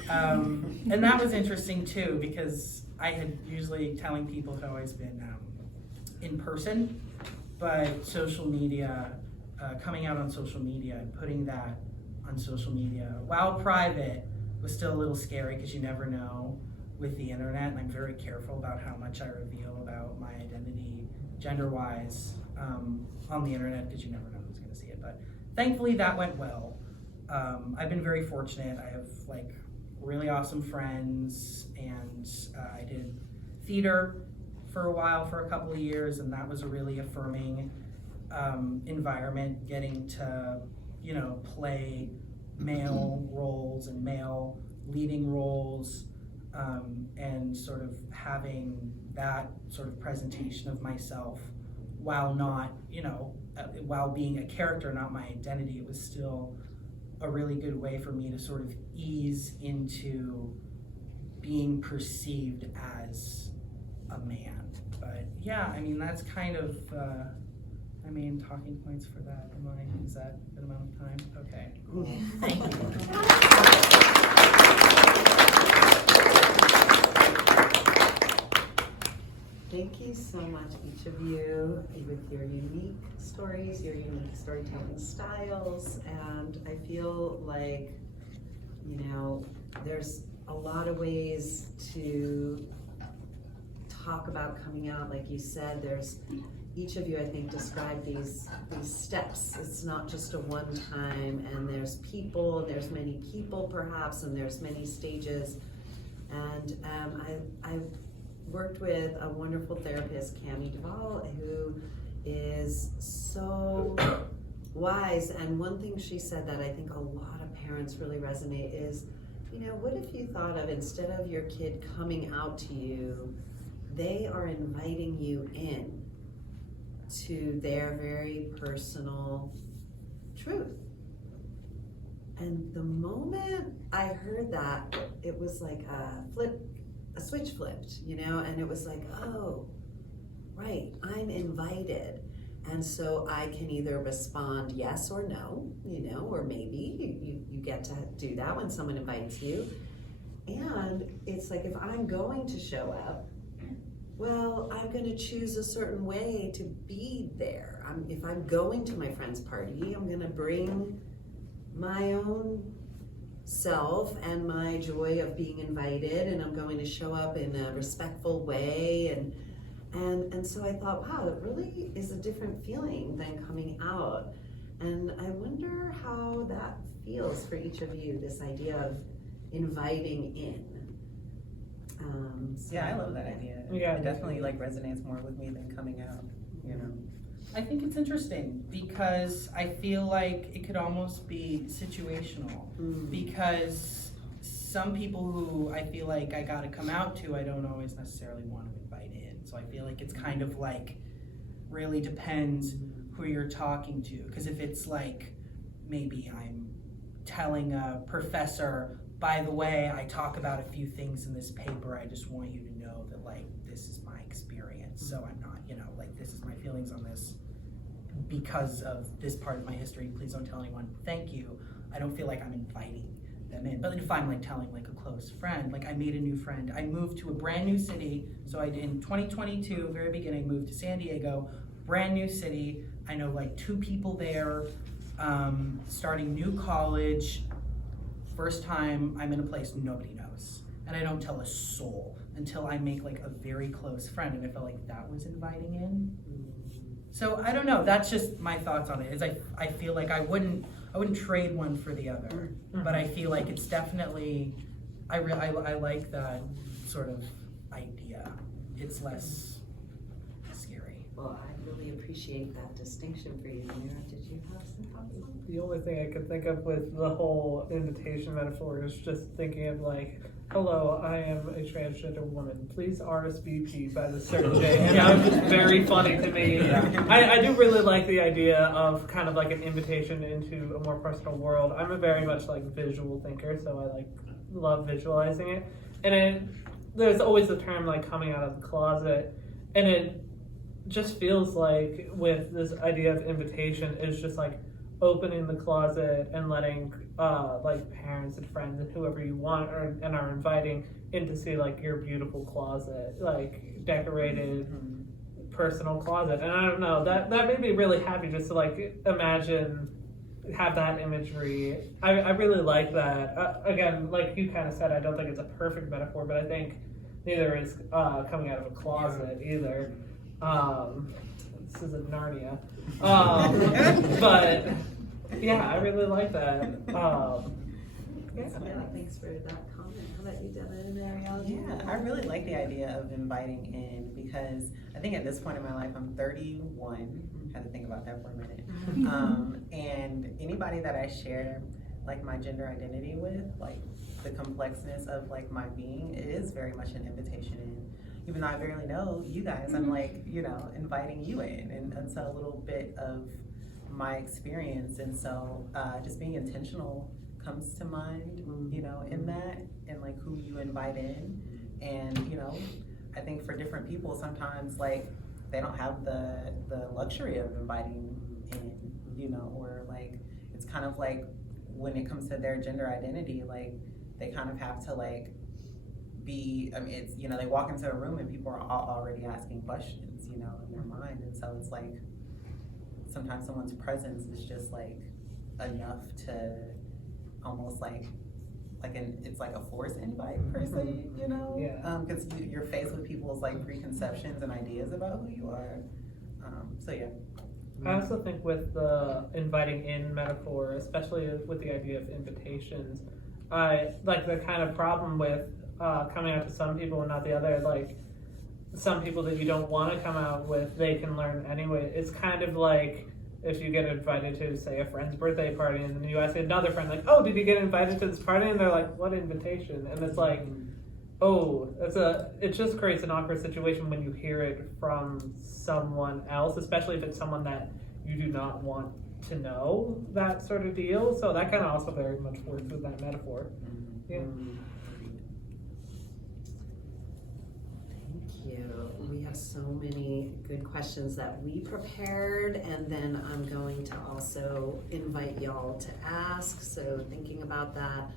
And that was interesting too, because I had usually telling people had always been in person, but social media, coming out on social media and putting that on social media while private was still a little scary, because you never know with the internet, and I'm very careful about how much I reveal about my identity gender-wise on the internet, because you never know who's going to see it. But thankfully that went well. I've been very fortunate. I have like really awesome friends, and I did theater for a while, for a couple of years, and that was a really affirming environment, getting to play male roles and male leading roles, and sort of having that sort of presentation of myself while not, while being a character, not my identity. It was still a really good way for me to sort of ease into being perceived as a man. But yeah, I mean, that's kind of, talking points for that. Is that a good amount of time? Okay, cool. Thank you. Thank you so much, each of you, with your unique stories, your unique storytelling styles, and I feel like, there's a lot of ways to talk about coming out. Like you said, each of you, I think, described these steps. It's not just a one time, and there's many people perhaps, and there's many stages. And I worked with a wonderful therapist, Cammie Duvall, who is so wise. And one thing she said that I think a lot of parents really resonate is, what if you thought of, instead of your kid coming out to you, they are inviting you in to their very personal truth. And the moment I heard that, it was like a switch flipped, and it was like, oh, right, I'm invited. And so I can either respond yes or no, or maybe you get to do that when someone invites you. And it's like, if I'm going to show up, well, I'm going to choose a certain way to be there. If I'm going to my friend's party, I'm going to bring my own self and my joy of being invited, and I'm going to show up in a respectful way. And so I thought, wow, it really is a different feeling than coming out. And I wonder how that feels for each of you, this idea of inviting in. Yeah, I love that idea. Yeah. It definitely resonates more with me than coming out, I think it's interesting, because I feel like it could almost be situational, because some people who I feel like I gotta come out to, I don't always necessarily want to invite in. So I feel like it's kind of really depends who you're talking to. Because if it's maybe I'm telling a professor, by the way, I talk about a few things in this paper, I just want you to know that this is my experience. So I'm not, this is my feelings on this because of this part of my history. Please don't tell anyone. Thank you. I don't feel like I'm inviting them in. But if I'm telling a close friend, I made a new friend. I moved to a brand new city. So in 2022, very beginning, moved to San Diego, brand new city. I know like 2 people there, starting new college, first time I'm in a place nobody knows. And I don't tell a soul until I make like a very close friend, and I felt like that was inviting in. So I don't know, that's just my thoughts on it, is I feel like I wouldn't trade one for the other, but I feel like it's definitely, I like that sort of idea. It's less scary. Well, I really appreciate that distinction for you. Mera, did you have some thoughts on it? The only thing I could think of with the whole invitation metaphor is just thinking of like, hello, I am a transgender woman. Please RSVP by the certain day. And that was just very funny to me. I do really like the idea of kind of like an invitation into a more personal world. I'm a very much like visual thinker, so I like love visualizing it. And there's always the term like coming out of the closet, and it just feels like with this idea of invitation is just like opening the closet and letting like parents and friends and whoever you want and are inviting in to see like your beautiful closet, like decorated personal closet. And I don't know, that made me really happy just to like imagine, have that imagery. I really like that. Again, like you kind of said, I don't think it's a perfect metaphor, but I think neither is coming out of a closet either. This isn't Narnia. But yeah, I really like that. Yeah, thanks for that comment. How about you, Devin and Ariel? Yeah, I really like the idea of inviting in, because I think at this point in my life, I'm 31. Had to think about that for a minute. And anybody that I share like my gender identity with, like the complexness of like my being, it is very much an invitation in. Even though I barely know you guys, I'm like, you know, inviting you in, and so a little bit of my experience. And so just being intentional comes to mind, you know, in that, and like who you invite in. And, you know, I think for different people, sometimes like they don't have the luxury of inviting in, you know, or like it's kind of like when it comes to their gender identity, like they kind of have to like be, I mean, it's, you know, they walk into a room and people are already asking questions, you know, in their mind. And so it's like sometimes someone's presence is just like enough to almost like it's like a forced invite per se, you know? Yeah. Because you're faced with people's like preconceptions and ideas about who you are. So yeah. I also think with the inviting in metaphor, especially with the idea of invitations, I like the kind of problem with coming out to some people and not the other. Like some people that you don't want to come out with, they can learn anyway. It's kind of like if you get invited to, say, a friend's birthday party, and then you ask another friend, like, oh, did you get invited to this party? And they're like, what invitation? And it's like, oh, it just creates an awkward situation when you hear it from someone else, especially if it's someone that you do not want to know, that sort of deal. So that kind of also very much works with that metaphor. Yeah. Thank you. We have so many good questions that we prepared, and then I'm going to also invite y'all to ask, so thinking about that.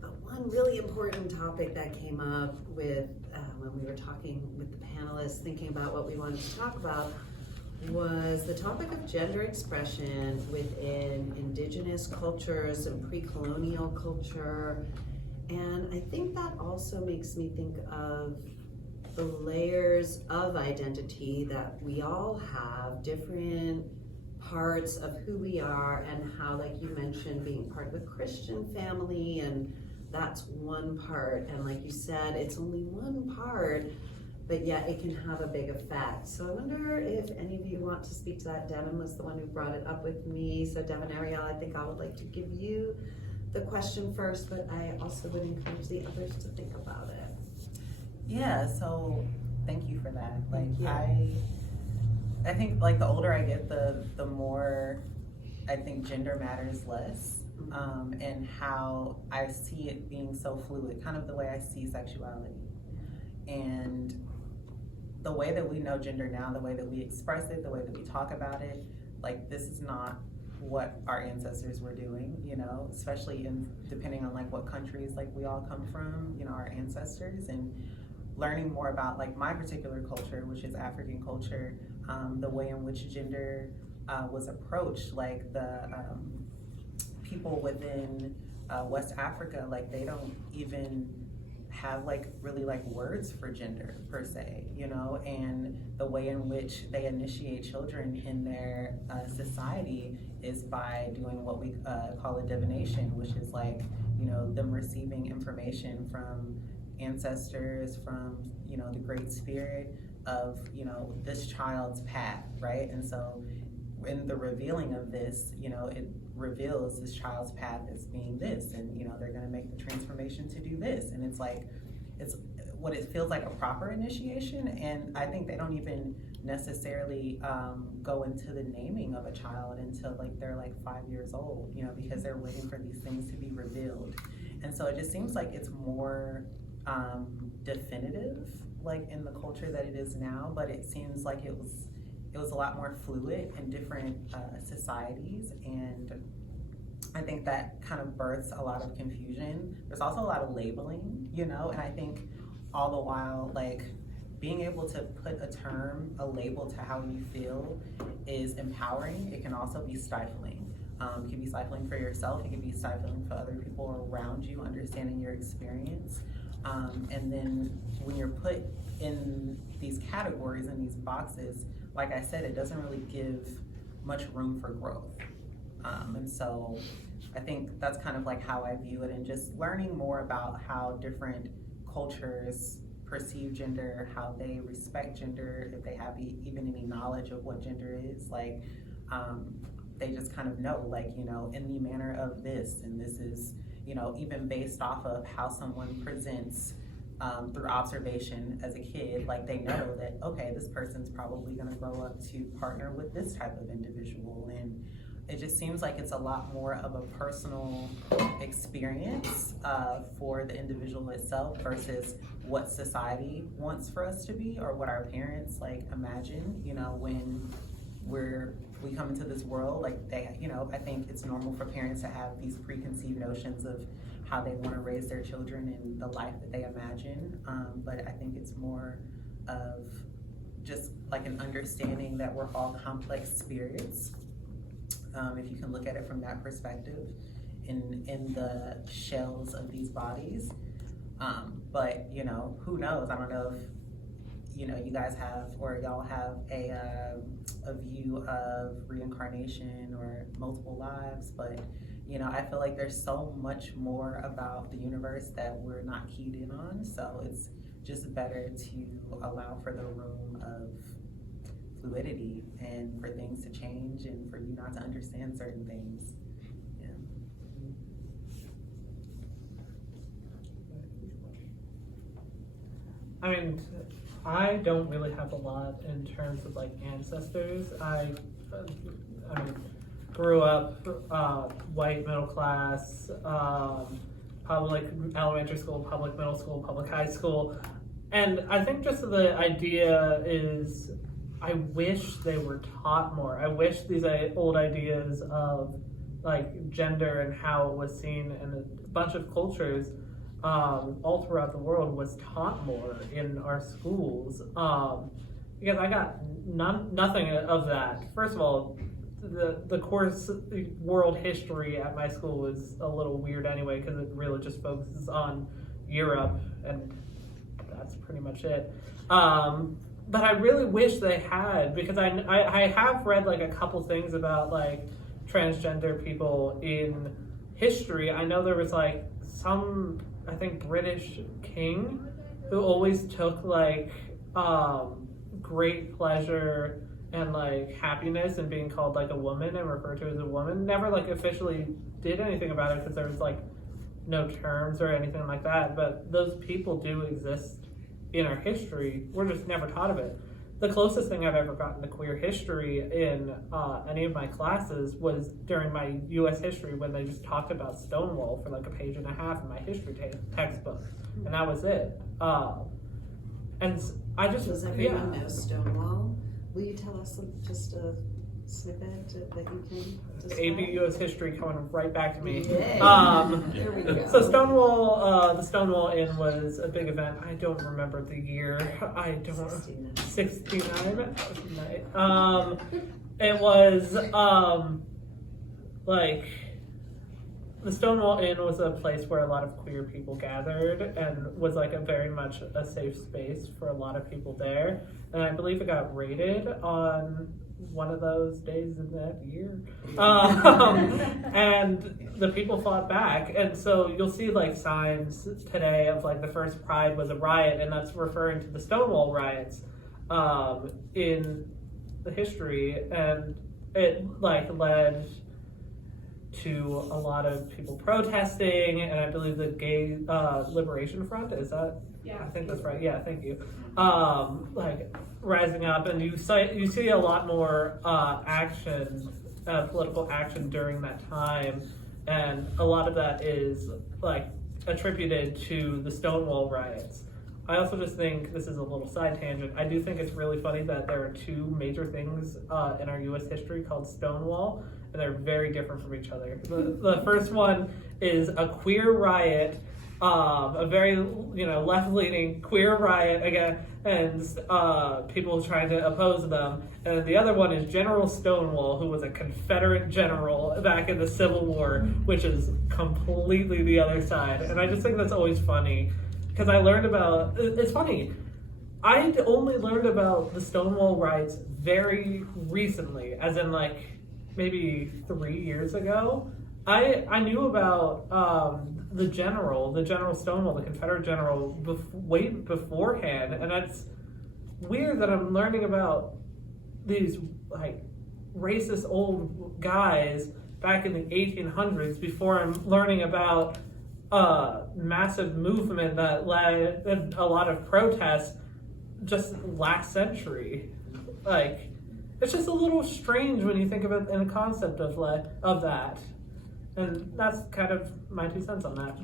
But one really important topic that came up with when we were talking with the panelists, thinking about what we wanted to talk about, was the topic of gender expression within indigenous cultures and pre-colonial culture. And I think that also makes me think of the layers of identity that we all have, different parts of who we are, and how, like you mentioned, being part of a Christian family, and that's one part. And like you said, it's only one part, but yet it can have a big effect. So I wonder if any of you want to speak to that. Devin was the one who brought it up with me. So Devin Ariel, I think I would like to give you the question first, but I also would encourage the others to think about it. Yeah, so thank you for that. Like Yeah. I think like the older I get, the more I think gender matters less, and how I see it being so fluid, kind of the way I see sexuality. And the way that we know gender now, the way that we express it, the way that we talk about it, like this is not what our ancestors were doing, you know, especially depending on like what countries like we all come from, you know, our ancestors. And learning more about like my particular culture, which is African culture, the way in which gender was approached, like the people within West Africa, like they don't even have like really like words for gender per se, you know, and the way in which they initiate children in their society is by doing what we call a divination, which is like, you know, them receiving information from ancestors, from, you know, the Great Spirit of, you know, this child's path, right? And so in the revealing of this, you know, it reveals this child's path as being this, and, you know, they're going to make the transformation to do this. And it's like, it's what it feels like a proper initiation. And I think they don't even necessarily go into the naming of a child until like they're like 5 years old, you know, because they're waiting for these things to be revealed. And so it just seems like it's more definitive, like in the culture that it is now, but it seems like it was a lot more fluid in different societies, and I think that kind of births a lot of confusion. There's also a lot of labeling, you know, and I think all the while, like, being able to put a label to how you feel is empowering. It can also be stifling. It can be stifling for yourself, it can be stifling for other people around you, understanding your experience. And then when you're put in these categories, in these boxes, like I said, it doesn't really give much room for growth. And so I think that's kind of like how I view it, and just learning more about how different cultures perceive gender, how they respect gender, if they have even any knowledge of what gender is, like they just kind of know, like, you know, in the manner of this, and this is, you know, even based off of how someone presents through observation as a kid, like they know that, okay, this person's probably gonna grow up to partner with this type of individual. And it just seems like it's a lot more of a personal experience for the individual itself versus what society wants for us to be, or what our parents like imagine, you know, when we come into this world. Like they, you know, I think it's normal for parents to have these preconceived notions of how they want to raise their children and the life that they imagine. But I think it's more of just like an understanding that we're all complex spirits. If you can look at it from that perspective, in the shells of these bodies. But, you know, who knows? I don't know if, you know, you guys have, or y'all have a view of reincarnation or multiple lives, but, you know, I feel like there's so much more about the universe that we're not keyed in on. So it's just better to allow for the room of fluidity and for things to change and for you not to understand certain things. Yeah. I mean, I don't really have a lot in terms of like ancestors. I mean, grew up white, middle class, public elementary school, public middle school, public high school. And I think just the idea is, I wish they were taught more. I wish these old ideas of like gender and how it was seen in a bunch of cultures all throughout the world was taught more in our schools. Because I got nothing of that. First of all, the course world history at my school was a little weird anyway, because it really just focuses on Europe, and that's pretty much it. But I really wish they had, because I have read like a couple things about like transgender people in history. I know there was like some, I think, British king who always took like great pleasure and like happiness in being called like a woman and referred to as a woman. Never like officially did anything about it because there was like no terms or anything like that. But those people do exist in our history. We're just never taught of it. The closest thing I've ever gotten to queer history in any of my classes was during my U.S. history, when they just talked about Stonewall for like a page and a half in my history textbook, and that was it. And I just Does everyone know Stonewall? Will you tell us just a snippet that you can describe? AB US history coming right back to me. Yay. There we go. So Stonewall, the Stonewall Inn was a big event. I don't remember the year. I don't. 69. It was like the Stonewall Inn was a place where a lot of queer people gathered and was like a very much a safe space for a lot of people there. And I believe it got raided on one of those days in that year. And the people fought back. And so you'll see like signs today of like the first Pride was a riot, and that's referring to the Stonewall riots in the history. And it like led to a lot of people protesting, and I believe the Gay Liberation Front, is that? Yeah. I think that's right. Yeah, thank you. Like rising up, and you see a lot more action, political action during that time, and a lot of that is like attributed to the Stonewall riots. I also just think, this is a little side tangent, I do think it's really funny that there are two major things in our U.S. history called Stonewall, and they're very different from each other. The first one is a queer riot, a very left-leaning queer riot again, and people trying to oppose them. And then the other one is General Stonewall, who was a Confederate general back in the Civil War, which is completely the other side. And I just think that's always funny, because I learned about, it's funny, I only learned about the Stonewall riots very recently, as in like maybe 3 years ago. I knew about the General Stonewall, the Confederate general, way beforehand, and it's weird that I'm learning about these like racist old guys back in the 1800s before I'm learning about a massive movement that led a lot of protests just last century. Like, it's just a little strange when you think of it in a concept of that. And that's kind of my 2 cents on that.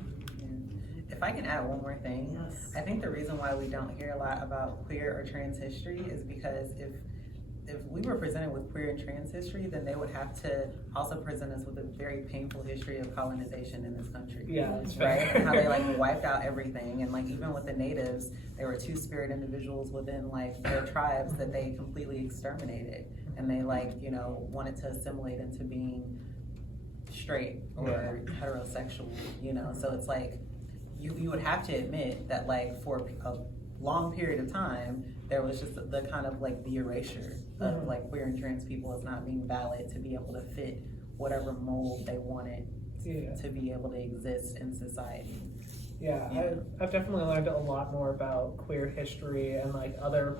If I can add one more thing, Yes. I think the reason why we don't hear a lot about queer or trans history is because if we were presented with queer and trans history, then they would have to also present us with a very painful history of colonization in this country. Yeah, that's right. fair. And how they like wiped out everything, and like even with the natives, there were two-spirit individuals within like their tribes that they completely exterminated, and they like wanted to assimilate into being straight or heterosexual. So it's like you would have to admit that like for a long period of time there was just the kind of like the erasure of like queer and trans people as not being valid to be able to fit whatever mold they wanted to be able to exist in society. Yeah, I've definitely learned a lot more about queer history and like other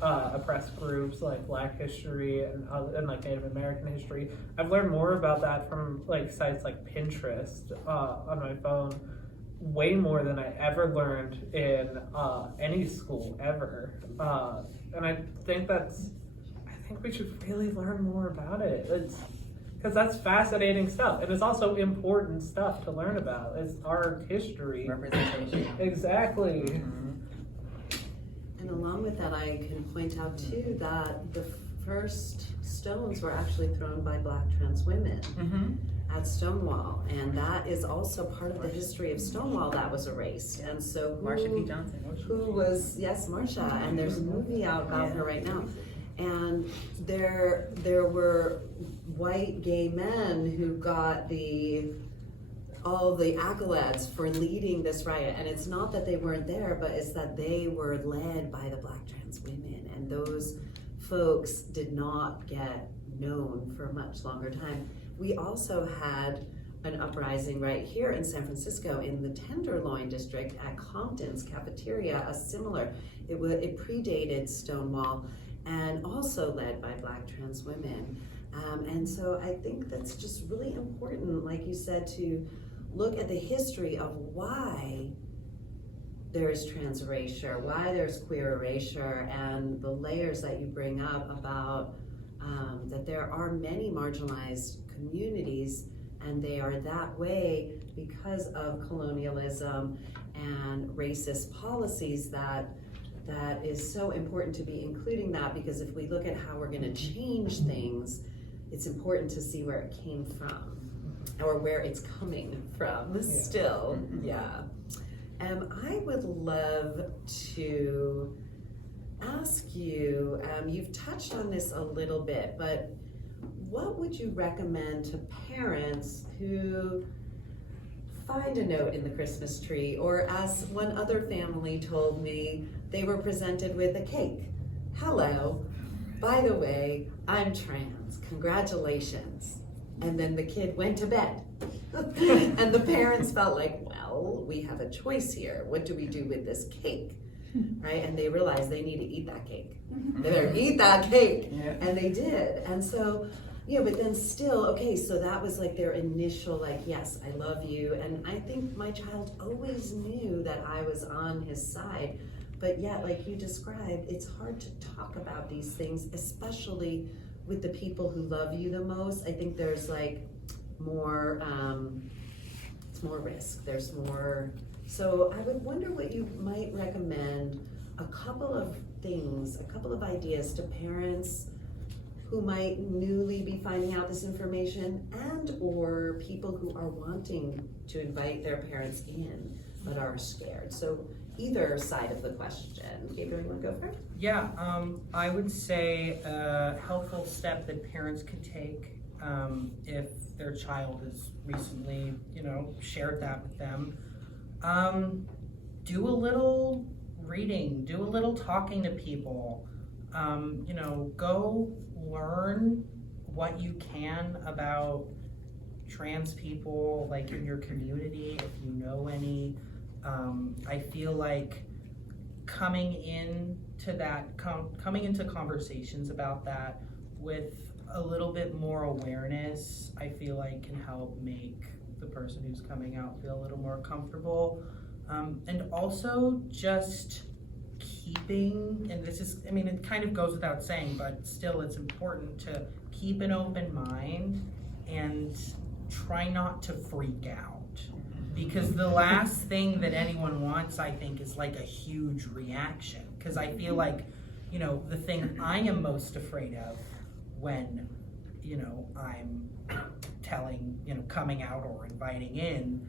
oppressed groups like Black history and like Native American history. I've learned more about that from like sites like Pinterest on my phone, way more than I ever learned in any school ever. And I think we should really learn more about it. Because that's fascinating stuff, and it's also important stuff to learn about. It's our history. Representation. Exactly. Mm-hmm. And along with that, I can point out too that the first stones were actually thrown by Black trans women at Stonewall, and that is also part of the history of Stonewall that was erased. And so Marsha P. Johnson. who was, yes, Marsha, and there's a movie out about her right now. And there were white gay men who got all the accolades for leading this riot. And it's not that they weren't there, but it's that they were led by the Black trans women. And those folks did not get known for a much longer time. We also had an uprising right here in San Francisco in the Tenderloin district at Compton's cafeteria, it predated Stonewall, and also led by Black trans women. And so I think that's just really important, like you said, to look at the history of why there is trans erasure, why there's queer erasure, and the layers that you bring up about that there are many marginalized communities, and they are that way because of colonialism and racist policies that that is so important to be including that, because if we look at how we're going to change things, it's important to see where it came from or where it's coming from still. Yeah. I would love to ask you, you've touched on this a little bit, but what would you recommend to parents who find a note in the Christmas tree, or as one other family told me, they were presented with a cake. Hello, by the way, I'm trans, congratulations. And then the kid went to bed. And the parents felt like, well, we have a choice here. What do we do with this cake? Right? And they realized they need to eat that cake. They better eat that cake. Yeah. And they did. And so, but then still, okay, so that was like their initial, like, yes, I love you. And I think my child always knew that I was on his side. But yet, like you described, it's hard to talk about these things, especially with the people who love you the most. I think there's like more, it's more risk. There's more. So I would wonder what you might recommend, a couple of things, a couple of ideas to parents who might newly be finding out this information, and or people who are wanting to invite their parents in but are scared. So either side of the question. Gabriel, you want to go first? Yeah, I would say a helpful step that parents could take if their child has recently, shared that with them. Do a little reading, do a little talking to people. Go learn what you can about trans people, like in your community, if you know any. I feel like coming into conversations about that with a little bit more awareness, I feel like can help make the person who's coming out feel a little more comfortable. And also just keeping, and this is, it kind of goes without saying, but still it's important to keep an open mind and try not to freak out. Because the last thing that anyone wants, I think, is like a huge reaction. Because I feel like, the thing I am most afraid of when, I'm coming out or inviting in,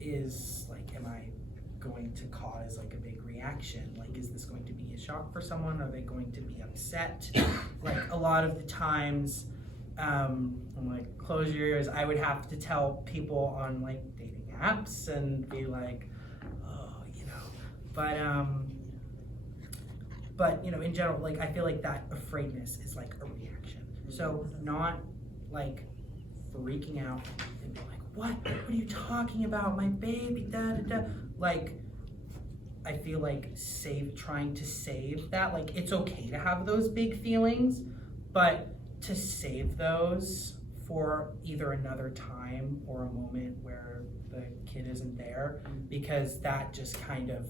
is like, am I going to cause like a big reaction? Like, is this going to be a shock for someone? Are they going to be upset? Like, a lot of the times, I'm like, close your ears. I would have to tell people on like dating apps and be like, but in general, like, I feel like that afraidness is like a reaction. So not like freaking out and be like, what are you talking about? My baby, da da da. Like, I feel like trying to save that. Like, it's okay to have those big feelings, but to save those for either another time or a moment where the kid isn't there, because that just kind of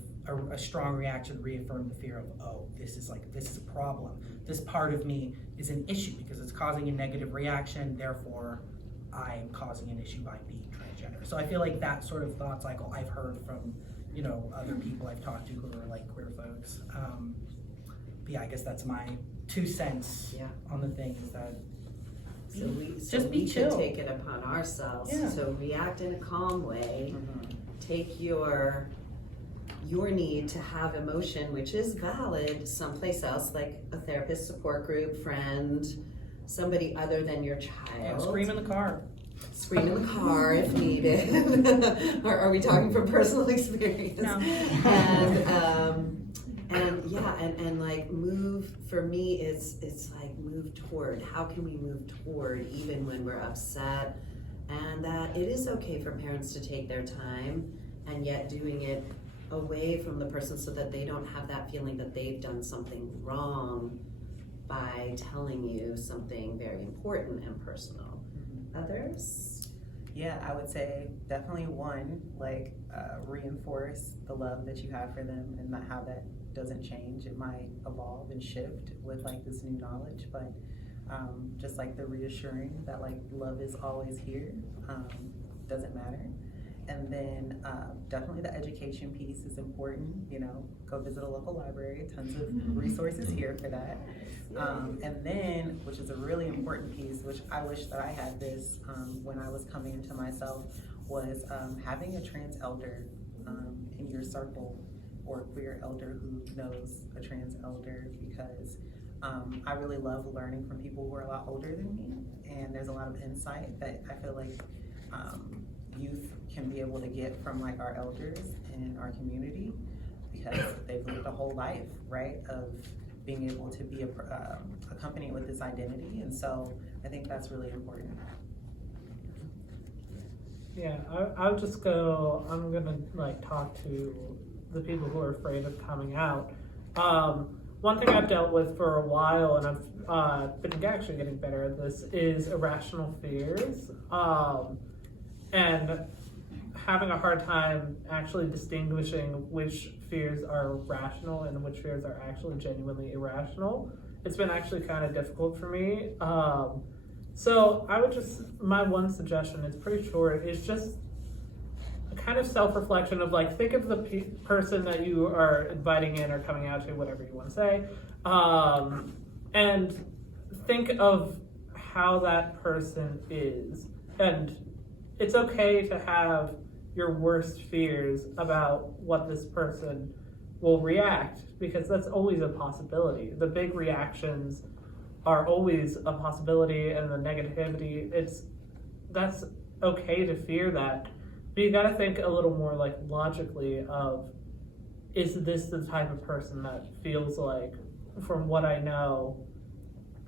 a strong reaction reaffirmed the fear of, oh, this is a problem. This part of me is an issue because it's causing a negative reaction, therefore I'm causing an issue by being transgender. So I feel like that sort of thought cycle I've heard from other people I've talked to who are like queer folks. But yeah, I guess that's my 2 cents on the thing, is that we chill. Can take it upon ourselves. Yeah. So react in a calm way. Take your need to have emotion, which is valid, someplace else, like a therapist, support group, friend, somebody other than your child. Yeah, scream in the car. Scream in the car if needed. Or are we talking from personal experience? No. And like move, for me, it's like move toward. How can we move toward even when we're upset? And that it is okay for parents to take their time, and yet doing it away from the person so that they don't have that feeling that they've done something wrong by telling you something very important and personal. Others? Yeah, I would say definitely one, like reinforce the love that you have for them, and not how that doesn't change. It might evolve and shift with like this new knowledge, but just like the reassuring that like love is always here, doesn't matter. And then definitely the education piece is important. Go visit a local library, tons of resources here for that. And then, which is a really important piece, which I wish that I had this when I was coming into myself, was having a trans elder in your circle, or queer elder who knows a trans elder, because I really love learning from people who are a lot older than me, and there's a lot of insight that I feel like youth can be able to get from like our elders in our community, because they've lived a whole life, right, of being able to be accompanied with this identity. And so I think that's really important. Yeah, I'm gonna like talk to the people who are afraid of coming out. One thing I've dealt with for a while, and I've been actually getting better at this, is irrational fears. And having a hard time actually distinguishing which fears are rational and which fears are actually genuinely irrational. It's been actually kind of difficult for me. So my one suggestion, it's pretty short, is just a kind of self-reflection of like, think of the person that you are inviting in or coming out to, whatever you want to say, and think of how that person is. And it's okay to have your worst fears about what this person will react, because that's always a possibility. The big reactions are always a possibility, and the negativity, that's okay to fear that. But you gotta think a little more like logically of, is this the type of person that feels like, from what I know,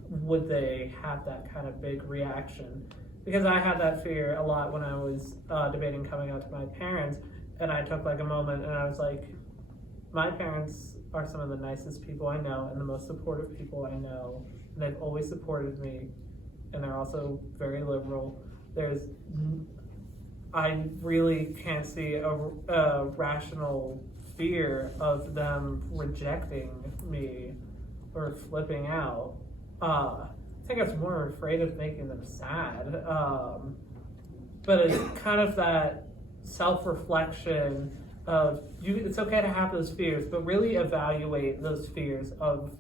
would they have that kind of big reaction? Because I had that fear a lot when I was debating coming out to my parents, and I took like a moment and I was like, my parents are some of the nicest people I know and the most supportive people I know, and they've always supported me, and they're also very liberal. I really can't see a rational fear of them rejecting me or flipping out. I think I was more afraid of making them sad. But it's kind of that self-reflection of, it's okay to have those fears, but really evaluate those fears of,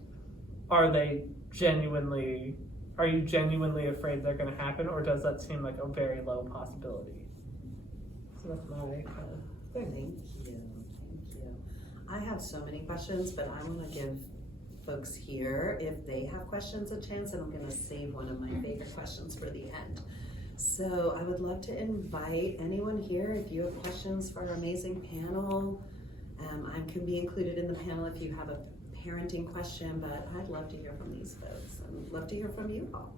are you genuinely afraid they're gonna happen, or does that seem like a very low possibility? So that's my kind of thing. Thank you. I have so many questions, but I want to give folks here, if they have questions, a chance, and I'm going to save one of my favorite questions for the end. So I would love to invite anyone here, if you have questions for our amazing panel. I can be included in the panel if you have a parenting question, but I'd love to hear from these folks. I'd love to hear from you all.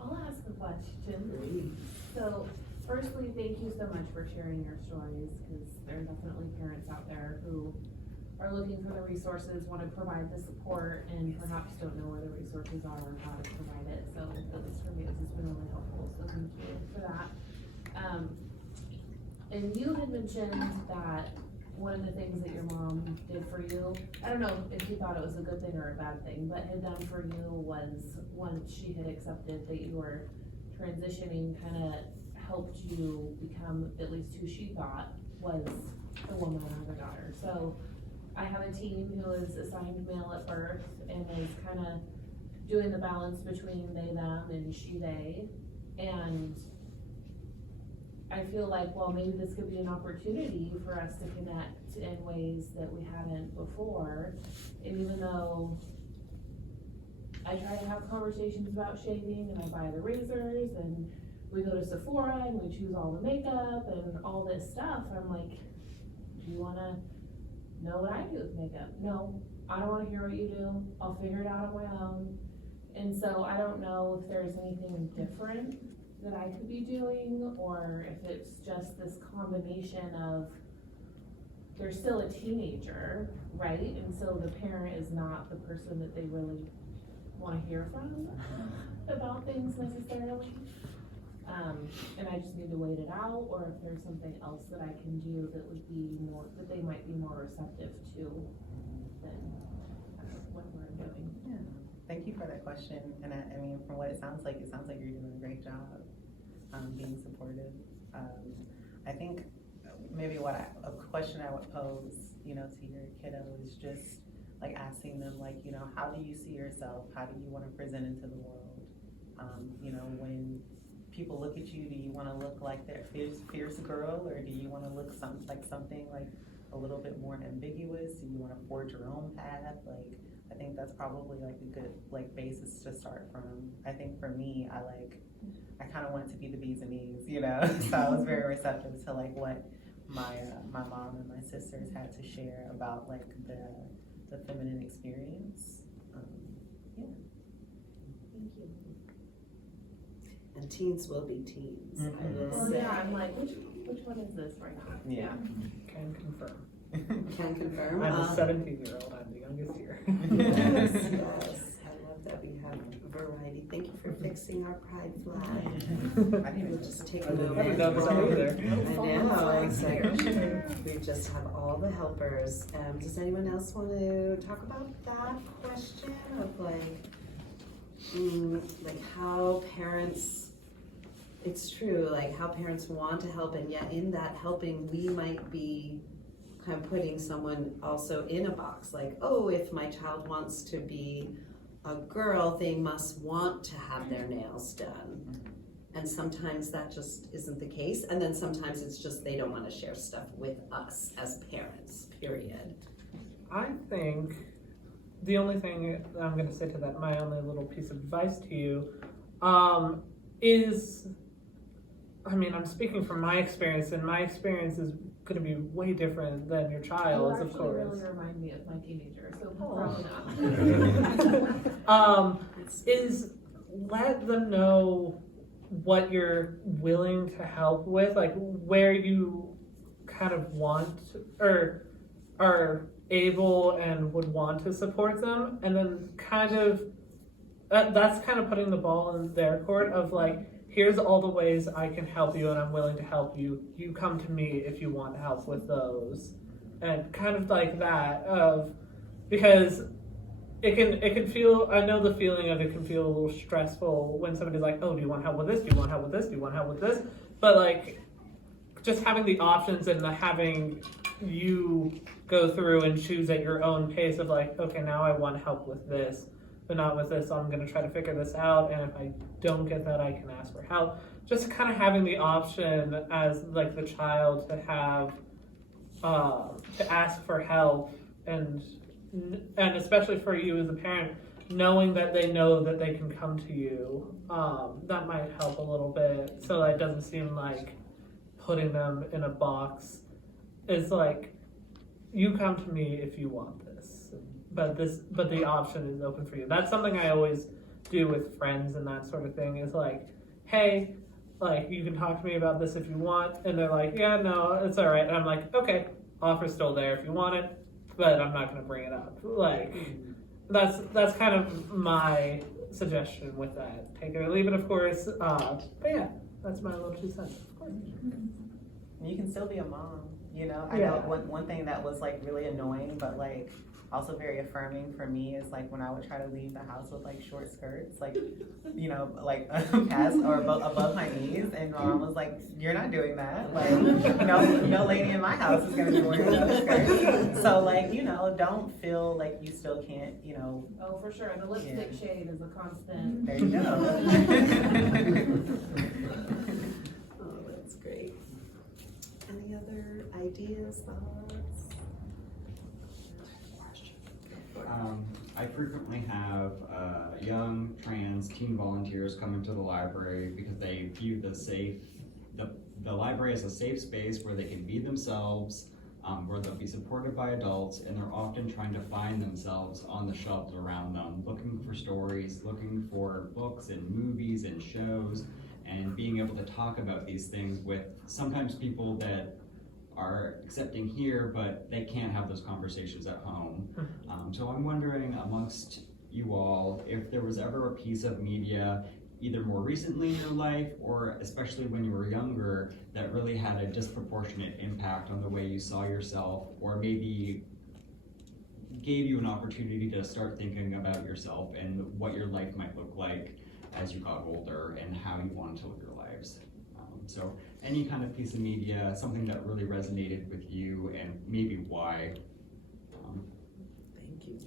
I'll ask a question. So, firstly, thank you so much for sharing your stories, because there are definitely parents out there who are looking for the resources, want to provide the support, and perhaps don't know where the resources are or how to provide it. So, at least for me, this has been really helpful. So, thank you for that. And you had mentioned that one of the things that your mom did for you, I don't know if you thought it was a good thing or a bad thing, but had done for you was, once she had accepted that you were transitioning, kind of helped you become at least who she thought was the woman or the daughter. So I have a team who is assigned male at birth and is kind of doing the balance between they, them, and she, they. And I feel like, well, maybe this could be an opportunity for us to connect in ways that we haven't before. And even though I try to have conversations about shaving, and I buy the razors, and we go to Sephora and we choose all the makeup and all this stuff, I'm like, do you want to know what I do with makeup? No, I don't want to hear what you do. I'll figure it out on my own. And so I don't know if there's anything different that I could be doing, or if it's just this combination of, they're still a teenager, right? And so the parent is not the person that they really want to hear from about things necessarily. And I just need to wait it out, or if there's something else that I can do that would be more, that they might be more receptive to than what we're doing. Yeah. Thank you for that question. And I mean, from what it sounds like you're doing a great job being supportive. I think maybe a question I would pose, to your kiddo is just like asking them, like, how do you see yourself? How do you want to present into the world? When people look at you, do you want to look like that fierce girl, or do you want to look something like a little bit more ambiguous? Do you want to forge your own path? Like, I think that's probably like a good basis to start from. I think for me, I kind of wanted to be the bees and knees, so I was very receptive to like what my mom and my sisters had to share about like the feminine experience. Yeah. Thank you. And teens will be teens. I will Well, say. yeah, I'm like, which one is this right now? Yeah. Can confirm. Can confirm. I'm a 17-year-old. I'm the youngest here. Yes. I love that we have variety. Thank you for fixing our pride flag. I didn't We'll even just take a I moment. haven't done this either. I know, exactly. We just have all the helpers. Does anyone else want to talk about that question of like how parents, it's true, like how parents want to help, and yet in that helping, we might be kind of putting someone also in a box, like, oh, if my child wants to be a girl, they must want to have their nails done. And sometimes that just isn't the case. And then sometimes it's just they don't want to share stuff with us as parents, period. I think the only thing that I'm going to say to that, my only little piece of advice to you, is, I mean, I'm speaking from my experience, and my experience is going to be way different than your child's, of course. You really remind me of my teenager, so probably not. Is let them know what you're willing to help with, like where you kind of want or are able and would want to support them, and then kind of that's kind of putting the ball in their court of like, here's all the ways I can help you and I'm willing to help you. You come to me if you want help with those. And kind of like that because it can feel, I know the feeling of it can feel a little stressful when somebody's like, oh, do you want help with this? Do you want help with this? Do you want help with this? But like, just having the options and having you go through and choose at your own pace of like, okay, now I want help with this, but not with this, so I'm gonna try to figure this out, and if I don't get that, I can ask for help. Just kind of having the option as like the child to have, to ask for help, and especially for you as a parent, knowing that they know that they can come to you, that might help a little bit, so that it doesn't seem like putting them in a box. Is like, you come to me if you want this, but the option is open for you. That's something I always do with friends and that sort of thing, is like, hey, like, you can talk to me about this if you want, and they're like, yeah, no, it's all right, and I'm like, okay, offer's still there if you want it, but I'm not gonna bring it up. Like, that's kind of my suggestion with that. Take it or leave it, of course, but yeah, that's my little 2 cents, of course. You can still be a mom, I know one thing that was like really annoying, but like also very affirming for me is like when I would try to leave the house with like short skirts, like, like past or above my knees, and my mom was like, you're not doing that. Like, no lady in my house is gonna be wearing those skirts. So like, don't feel like you still can't, Oh, for sure, the lipstick shade is a constant. There you go. Oh, that's great. Any other ideas, thoughts? I frequently have young trans teen volunteers come into the library because they view the library as a safe space where they can be themselves, where they'll be supported by adults, and they're often trying to find themselves on the shelves around them, looking for stories, looking for books and movies and shows, and being able to talk about these things with sometimes people that are accepting here, but they can't have those conversations at home. So I'm wondering amongst you all if there was ever a piece of media, either more recently in your life or especially when you were younger, that really had a disproportionate impact on the way you saw yourself, or maybe gave you an opportunity to start thinking about yourself and what your life might look like as you got older and how you wanted to live your lives. So any kind of piece of media, something that really resonated with you and maybe why. Thank you.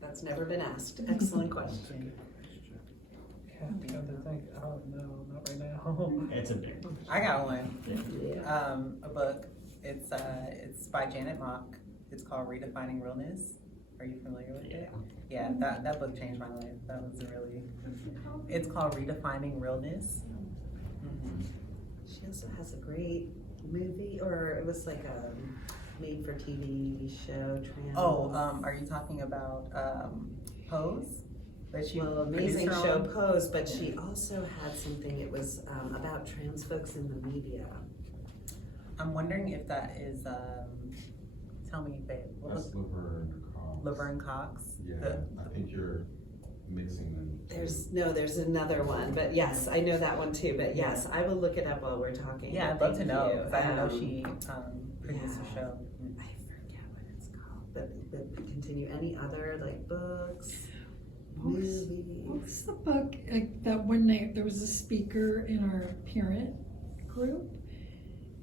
That's never been asked. Excellent question. Yeah, I'm trying to think. Oh no, not right now. It's a big one. I got one. Yeah. A book. It's by Janna Barkin. It's called Redefining Realness. Are you familiar with it? Yeah, that book changed my life. That was really. It's called Redefining Realness. Mm-hmm. She also has a great movie, or it was like a made-for-TV show. Are you talking about Pose? That she amazing produced her show own? Pose, but she also had something. It was about trans folks in the media. I'm wondering if that is. Tell me, babe. That's Laverne Cox. Laverne Cox. Yeah, I think you're mixing them. There's another one, but yes, I know that one too. But yes, I will look it up while we're talking. Yeah, I'd love to know because I didn't know she produced yeah. a show. I forget what it's called, but continue. Any other like books, movies? What's the book? Like that one night, there was a speaker in our parent group,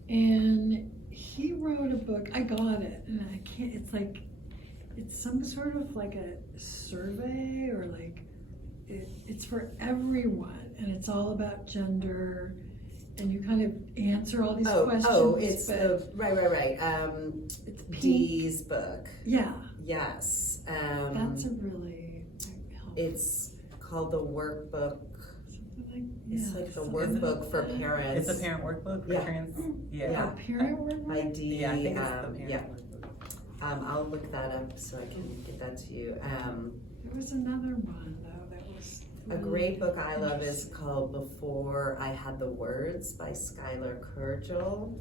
and he wrote a book. I got it, and I can't. It's some sort of like a survey or like it's for everyone, and it's all about gender, and you kind of answer all these questions. Oh, it's but right. it's Dee's book. Yeah, Yes. that's a really helpful. It's called the Workbook. Something It's like the something workbook for like that. parents. It's a parent workbook for Yeah. trans. Yeah. Yeah. Parent workbook? By Dee. Yeah, I think it's the parent yeah. workbook. I'll look that up so I can get that to you. There was another one though that was A great book I love is called Before I Had the Words by Skylar Kurgel.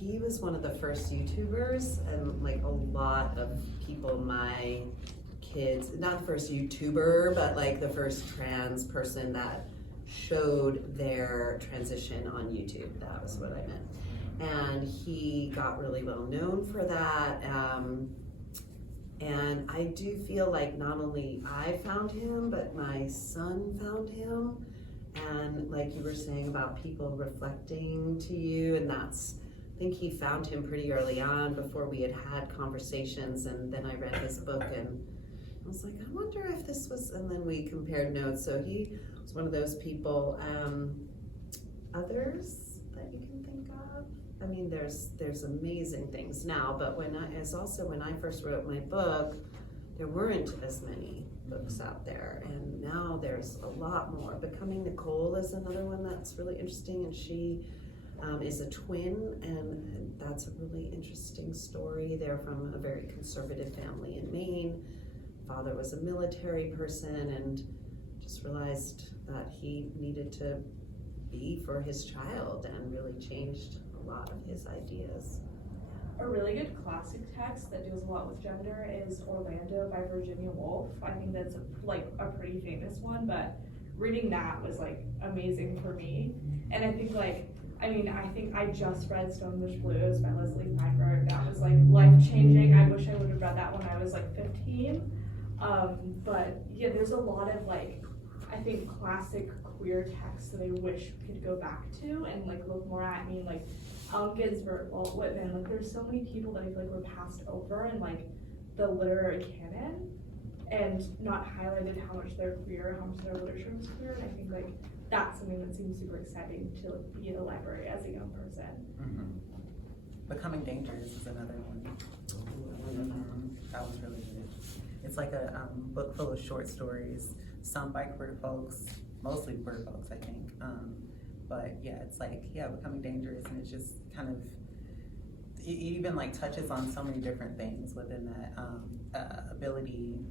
He was one of the first YouTubers, and like a lot of people my kids, not the first YouTuber, but like the first trans person that showed their transition on YouTube. That was what I meant. And he got really well known for that. And I do feel like not only I found him, but my son found him. And like you were saying about people reflecting to you, and I think he found him pretty early on before we had conversations, and then I read his book and I was like, I wonder if this was, and then we compared notes. So he was one of those people. Others that you can think of? I mean, there's amazing things now, but when I first wrote my book, there weren't as many books out there, and now there's a lot more. Becoming Nicole is another one that's really interesting, and she is a twin, and that's a really interesting story. They're from a very conservative family in Maine. Father was a military person and just realized that he needed to be for his child, and really changed a lot of his ideas. A really good classic text that deals a lot with gender is Orlando by Virginia Woolf. I think that's like a pretty famous one, but reading that was like amazing for me. And I think I just read Stonebridge Blues by Leslie Feinberg. That was like life-changing. I wish I would have read that when I was like 15. But yeah, there's a lot of like, I think classic queer texts that I wish we could go back to and like look more at. I mean, like Allen Ginsberg, Walt Whitman, like there's so many people that I feel like were passed over in like the literary canon and not highlighted how much they're queer, how much their literature was queer. And I think like that's something that seems super exciting to like, be in a library as a young person. Mm-hmm. Becoming Dangerous is another one. That was really good. It's like a book full of short stories, some by queer folks, mostly queer folks, I think. But yeah, it's like, Becoming Dangerous, and it's just kind of, it even like touches on so many different things within that ability,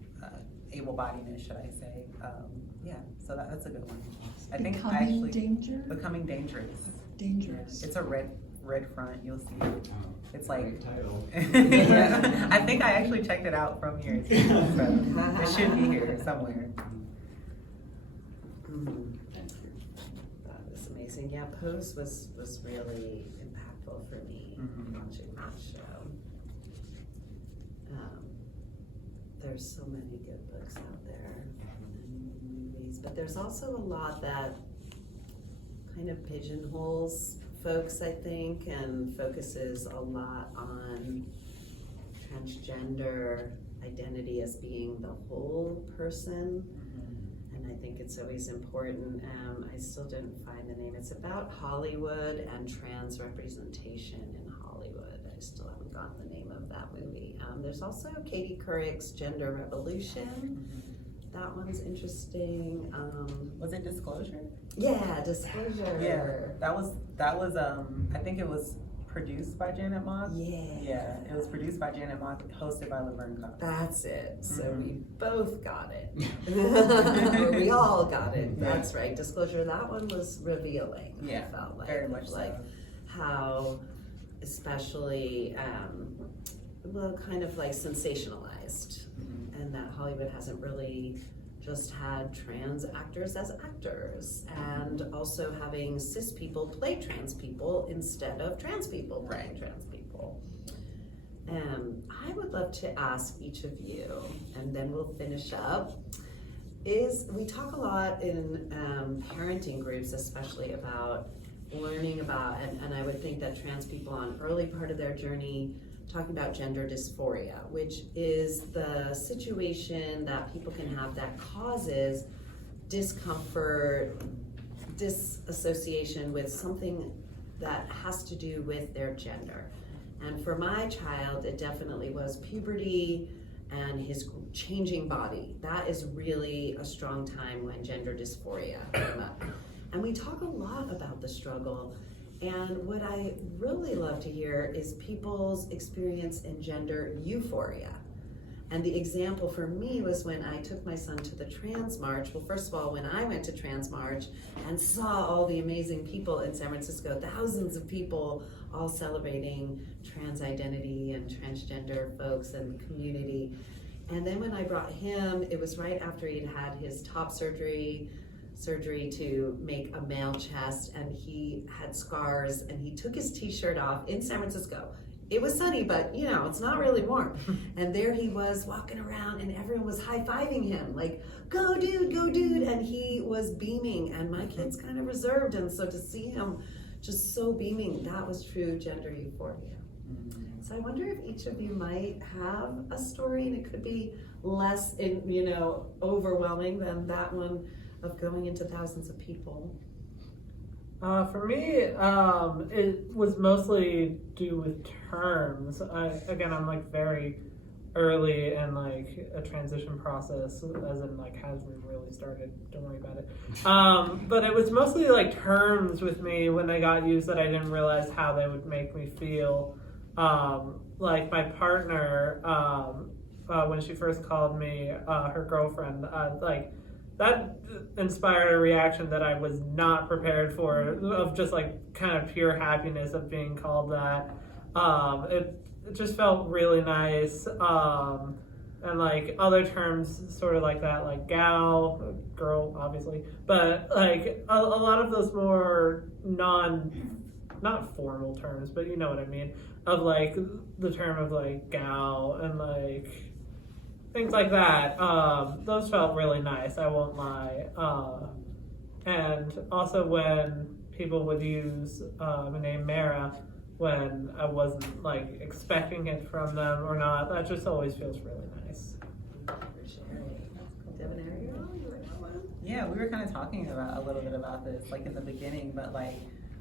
able-bodiedness, should I say. So that's a good one. I think Becoming Danger? Becoming Dangerous. Dangerous. It's a red front, you'll see it. It's like, Great title. yeah, I think I actually checked it out from here too, so it should be here somewhere. That was amazing. Yeah, Pose was really impactful for me, watching that show. There's so many good books out there and movies, but there's also a lot that kind of pigeonholes folks, I think, and focuses a lot on transgender identity as being the whole person. And I think it's always important. I still didn't find the name. It's about Hollywood and trans representation in Hollywood. I still haven't gotten the name of that movie. There's also Katie Couric's Gender Revolution. That one's interesting. Was it Disclosure? Yeah, Disclosure. Yeah, that was I think it was produced by Janet Mock. Yeah, it was produced by Janet Mock, hosted by Laverne Cox. That's it. So we both got it. Or we all got it. That's right. Disclosure. That one was revealing. Yeah, I felt like very much like so. How, especially, well, kind of like sensationalized, and that Hollywood hasn't really just had trans actors as actors, and also having cis people play trans people instead of trans people playing trans people. I would love to ask each of you, and then we'll finish up, is we talk a lot in parenting groups, especially about learning about, and I would think that trans people on early part of their journey talking about gender dysphoria, which is the situation that people can have that causes discomfort, disassociation with something that has to do with their gender. And for my child, it definitely was puberty and his changing body. That is really a strong time when gender dysphoria came up. And we talk a lot about the struggle. And what I really love to hear is people's experience in gender euphoria. And the example for me was when I took my son to the Trans March. Well, first of all, when I went to Trans March and saw all the amazing people in San Francisco, thousands of people all celebrating trans identity and transgender folks and the community. And then when I brought him, it was right after he'd had his top surgery to make a male chest, and he had scars, and he took his t-shirt off in San Francisco. It was sunny, but you know, it's not really warm. And there he was walking around, and everyone was high-fiving him, like, go dude, and he was beaming, and my kid's kind of reserved, and so to see him just so beaming, that was true gender euphoria. So I wonder if each of you might have a story, and it could be less, overwhelming than that one of going into thousands of people. For me, it was mostly due with terms. I'm like very early in like a transition process, as in like hasn't really started. Don't worry about it. But it was mostly like terms with me when they got used that I didn't realize how they would make me feel. Like my partner, when she first called me, her girlfriend, that inspired a reaction that I was not prepared for, of just like kind of pure happiness of being called that. It just felt really nice. And like other terms sort of like that, like gal, girl, obviously, but like a lot of those more not formal terms, but you know what I mean, of like the term of like gal and like things like that. Those felt really nice, I won't lie. And also when people would use the name Mera when I wasn't like expecting it from them or not, that just always feels really nice. Devin Ariel, you were that one? Yeah, we were kind of talking about a little bit about this like in the beginning, but like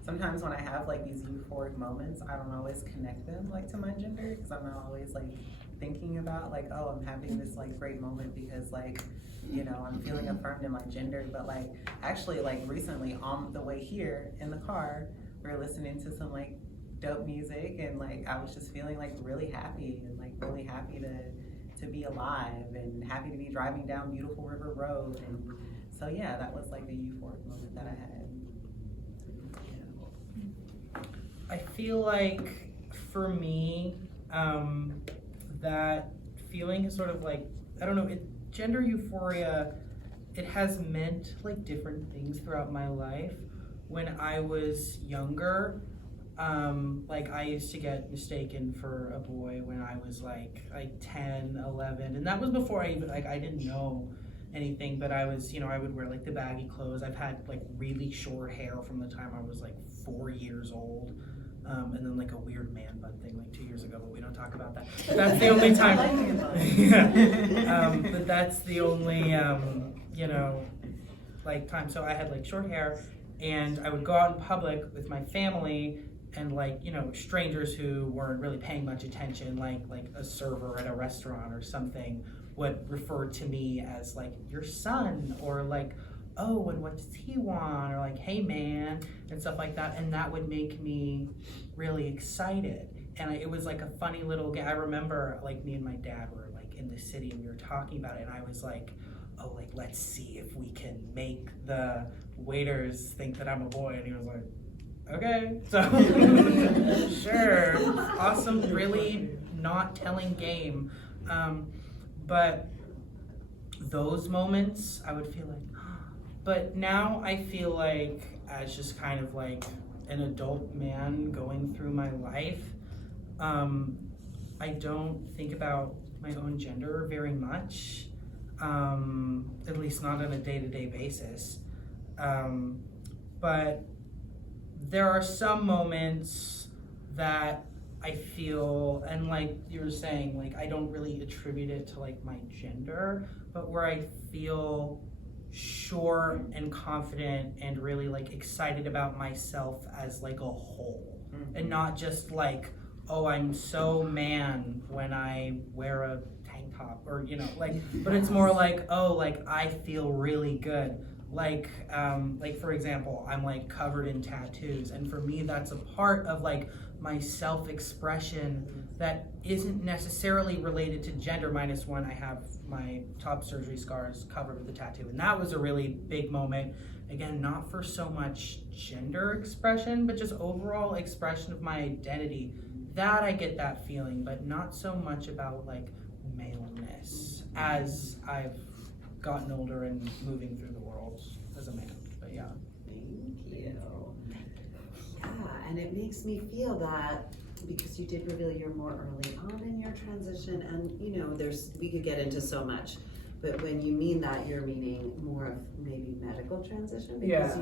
sometimes when I have like these euphoric moments, I don't always connect them like to my gender, because I'm not always like thinking about like, oh, I'm having this like great moment because like, you know, I'm feeling affirmed in my gender. But like actually like recently on the way here in the car, we were listening to some like dope music, and like I was just feeling like really happy, and like really happy to be alive, and happy to be driving down Beautiful River Road. And so yeah, that was like a euphoric moment that I had. I feel like for me, that feeling is sort of like, I don't know, gender euphoria, it has meant like different things throughout my life. When I was younger, Like I used to get mistaken for a boy when I was like 10, 11, and that was before I even, like, I didn't know anything, but I was, I would wear like the baggy clothes. I've had like really short hair from the time I was like 4 years old. And then like a weird man bun thing like 2 years ago, but we don't talk about that. That's the only time. Yeah. But that's the only, like time. So I had like short hair, and I would go out in public with my family, and like, strangers who weren't really paying much attention, like a server at a restaurant or something, would refer to me as like your son, or like, oh, and what does he want, or like, hey man, and stuff like that. And that would make me really excited. And it was like a funny little game. I remember like me and my dad were like in the city, and we were talking about it, and I was like, oh, like, let's see if we can make the waiters think that I'm a boy. And he was like, okay. So sure, awesome, really not telling game. But those moments I would feel like, but now I feel like, as just kind of like an adult man going through my life, I don't think about my own gender very much, at least not on a day-to-day basis. But there are some moments that I feel, and like you were saying, like I don't really attribute it to like my gender, but where I feel sure and confident and really like excited about myself as like a whole, and not just like, oh, I'm so man when I wear a tank top, or but it's more like, oh, like I feel really good. Like for example, I'm like covered in tattoos, and for me that's a part of like my self-expression that isn't necessarily related to gender, minus one. I have my top surgery scars covered with a tattoo, and that was a really big moment. Again, not for so much gender expression, but just overall expression of my identity. That I get that feeling, but not so much about like maleness as I've gotten older and moving through the world as a man. But yeah. Thank you. Yeah, and it makes me feel that, because you did reveal you're more early on in your transition, and we could get into so much, but when you mean that, you're meaning more of maybe medical transition, because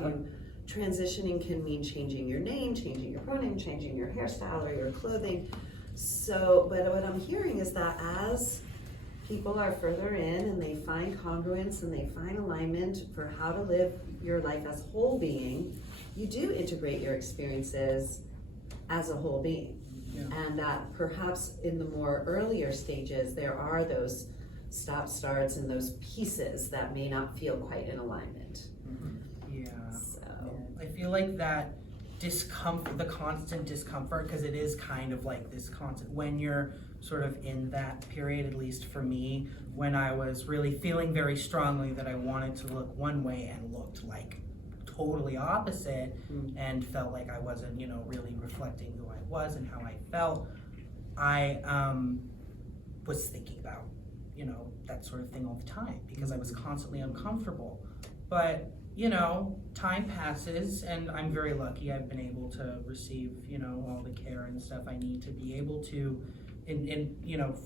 transitioning can mean changing your name, changing your pronoun, changing your hairstyle or your clothing. So, but what I'm hearing is that as people are further in and they find congruence and they find alignment for how to live your life as whole being, you do integrate your experiences as a whole being. Yeah. And that perhaps in the more earlier stages, there are those stop starts and those pieces that may not feel quite in alignment. Yeah. So I feel like that discomfort, the constant discomfort, because it is kind of like this constant, when you're sort of in that period, at least for me, when I was really feeling very strongly that I wanted to look one way and looked like totally opposite, and felt like I wasn't, really reflecting who I was and how I felt, I was thinking about, that sort of thing all the time, because I was constantly uncomfortable. But time passes, and I'm very lucky. I've been able to receive, all the care and stuff I need to be able to, in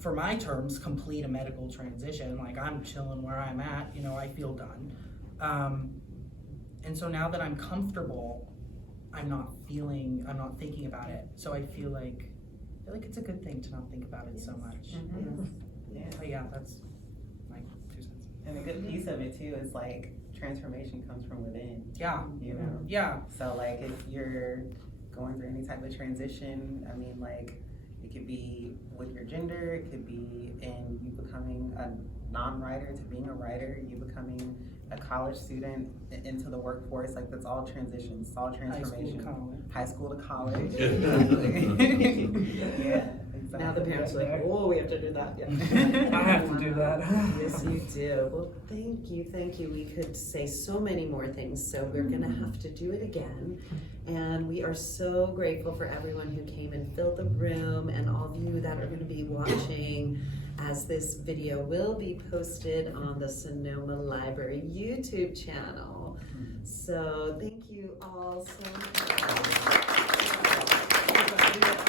for my terms, complete a medical transition. Like, I'm chilling where I'm at, I feel done. And so now that I'm comfortable, I'm not thinking about it. So I feel like it's a good thing to not think about it so much. Yeah. But yeah, that's my 2 cents. And a good piece of it too is like transformation comes from within. Yeah. Yeah. So like if you're going through any type of transition, I mean, like it could be with your gender, it could be in you becoming a non-writer to being a writer, you becoming a college student into the workforce, like that's all transitions, it's all transformation. High school to college. Yeah, exactly. now the parents are like, oh, we have to do that. Yeah. I have to do that. Yes, you do. Well, thank you. We could say so many more things, so we're gonna have to do it again. And we are so grateful for everyone who came and filled the room, and all of you that are gonna be watching, as this video will be posted on the Sonoma Library YouTube channel. So thank you all so much. idea.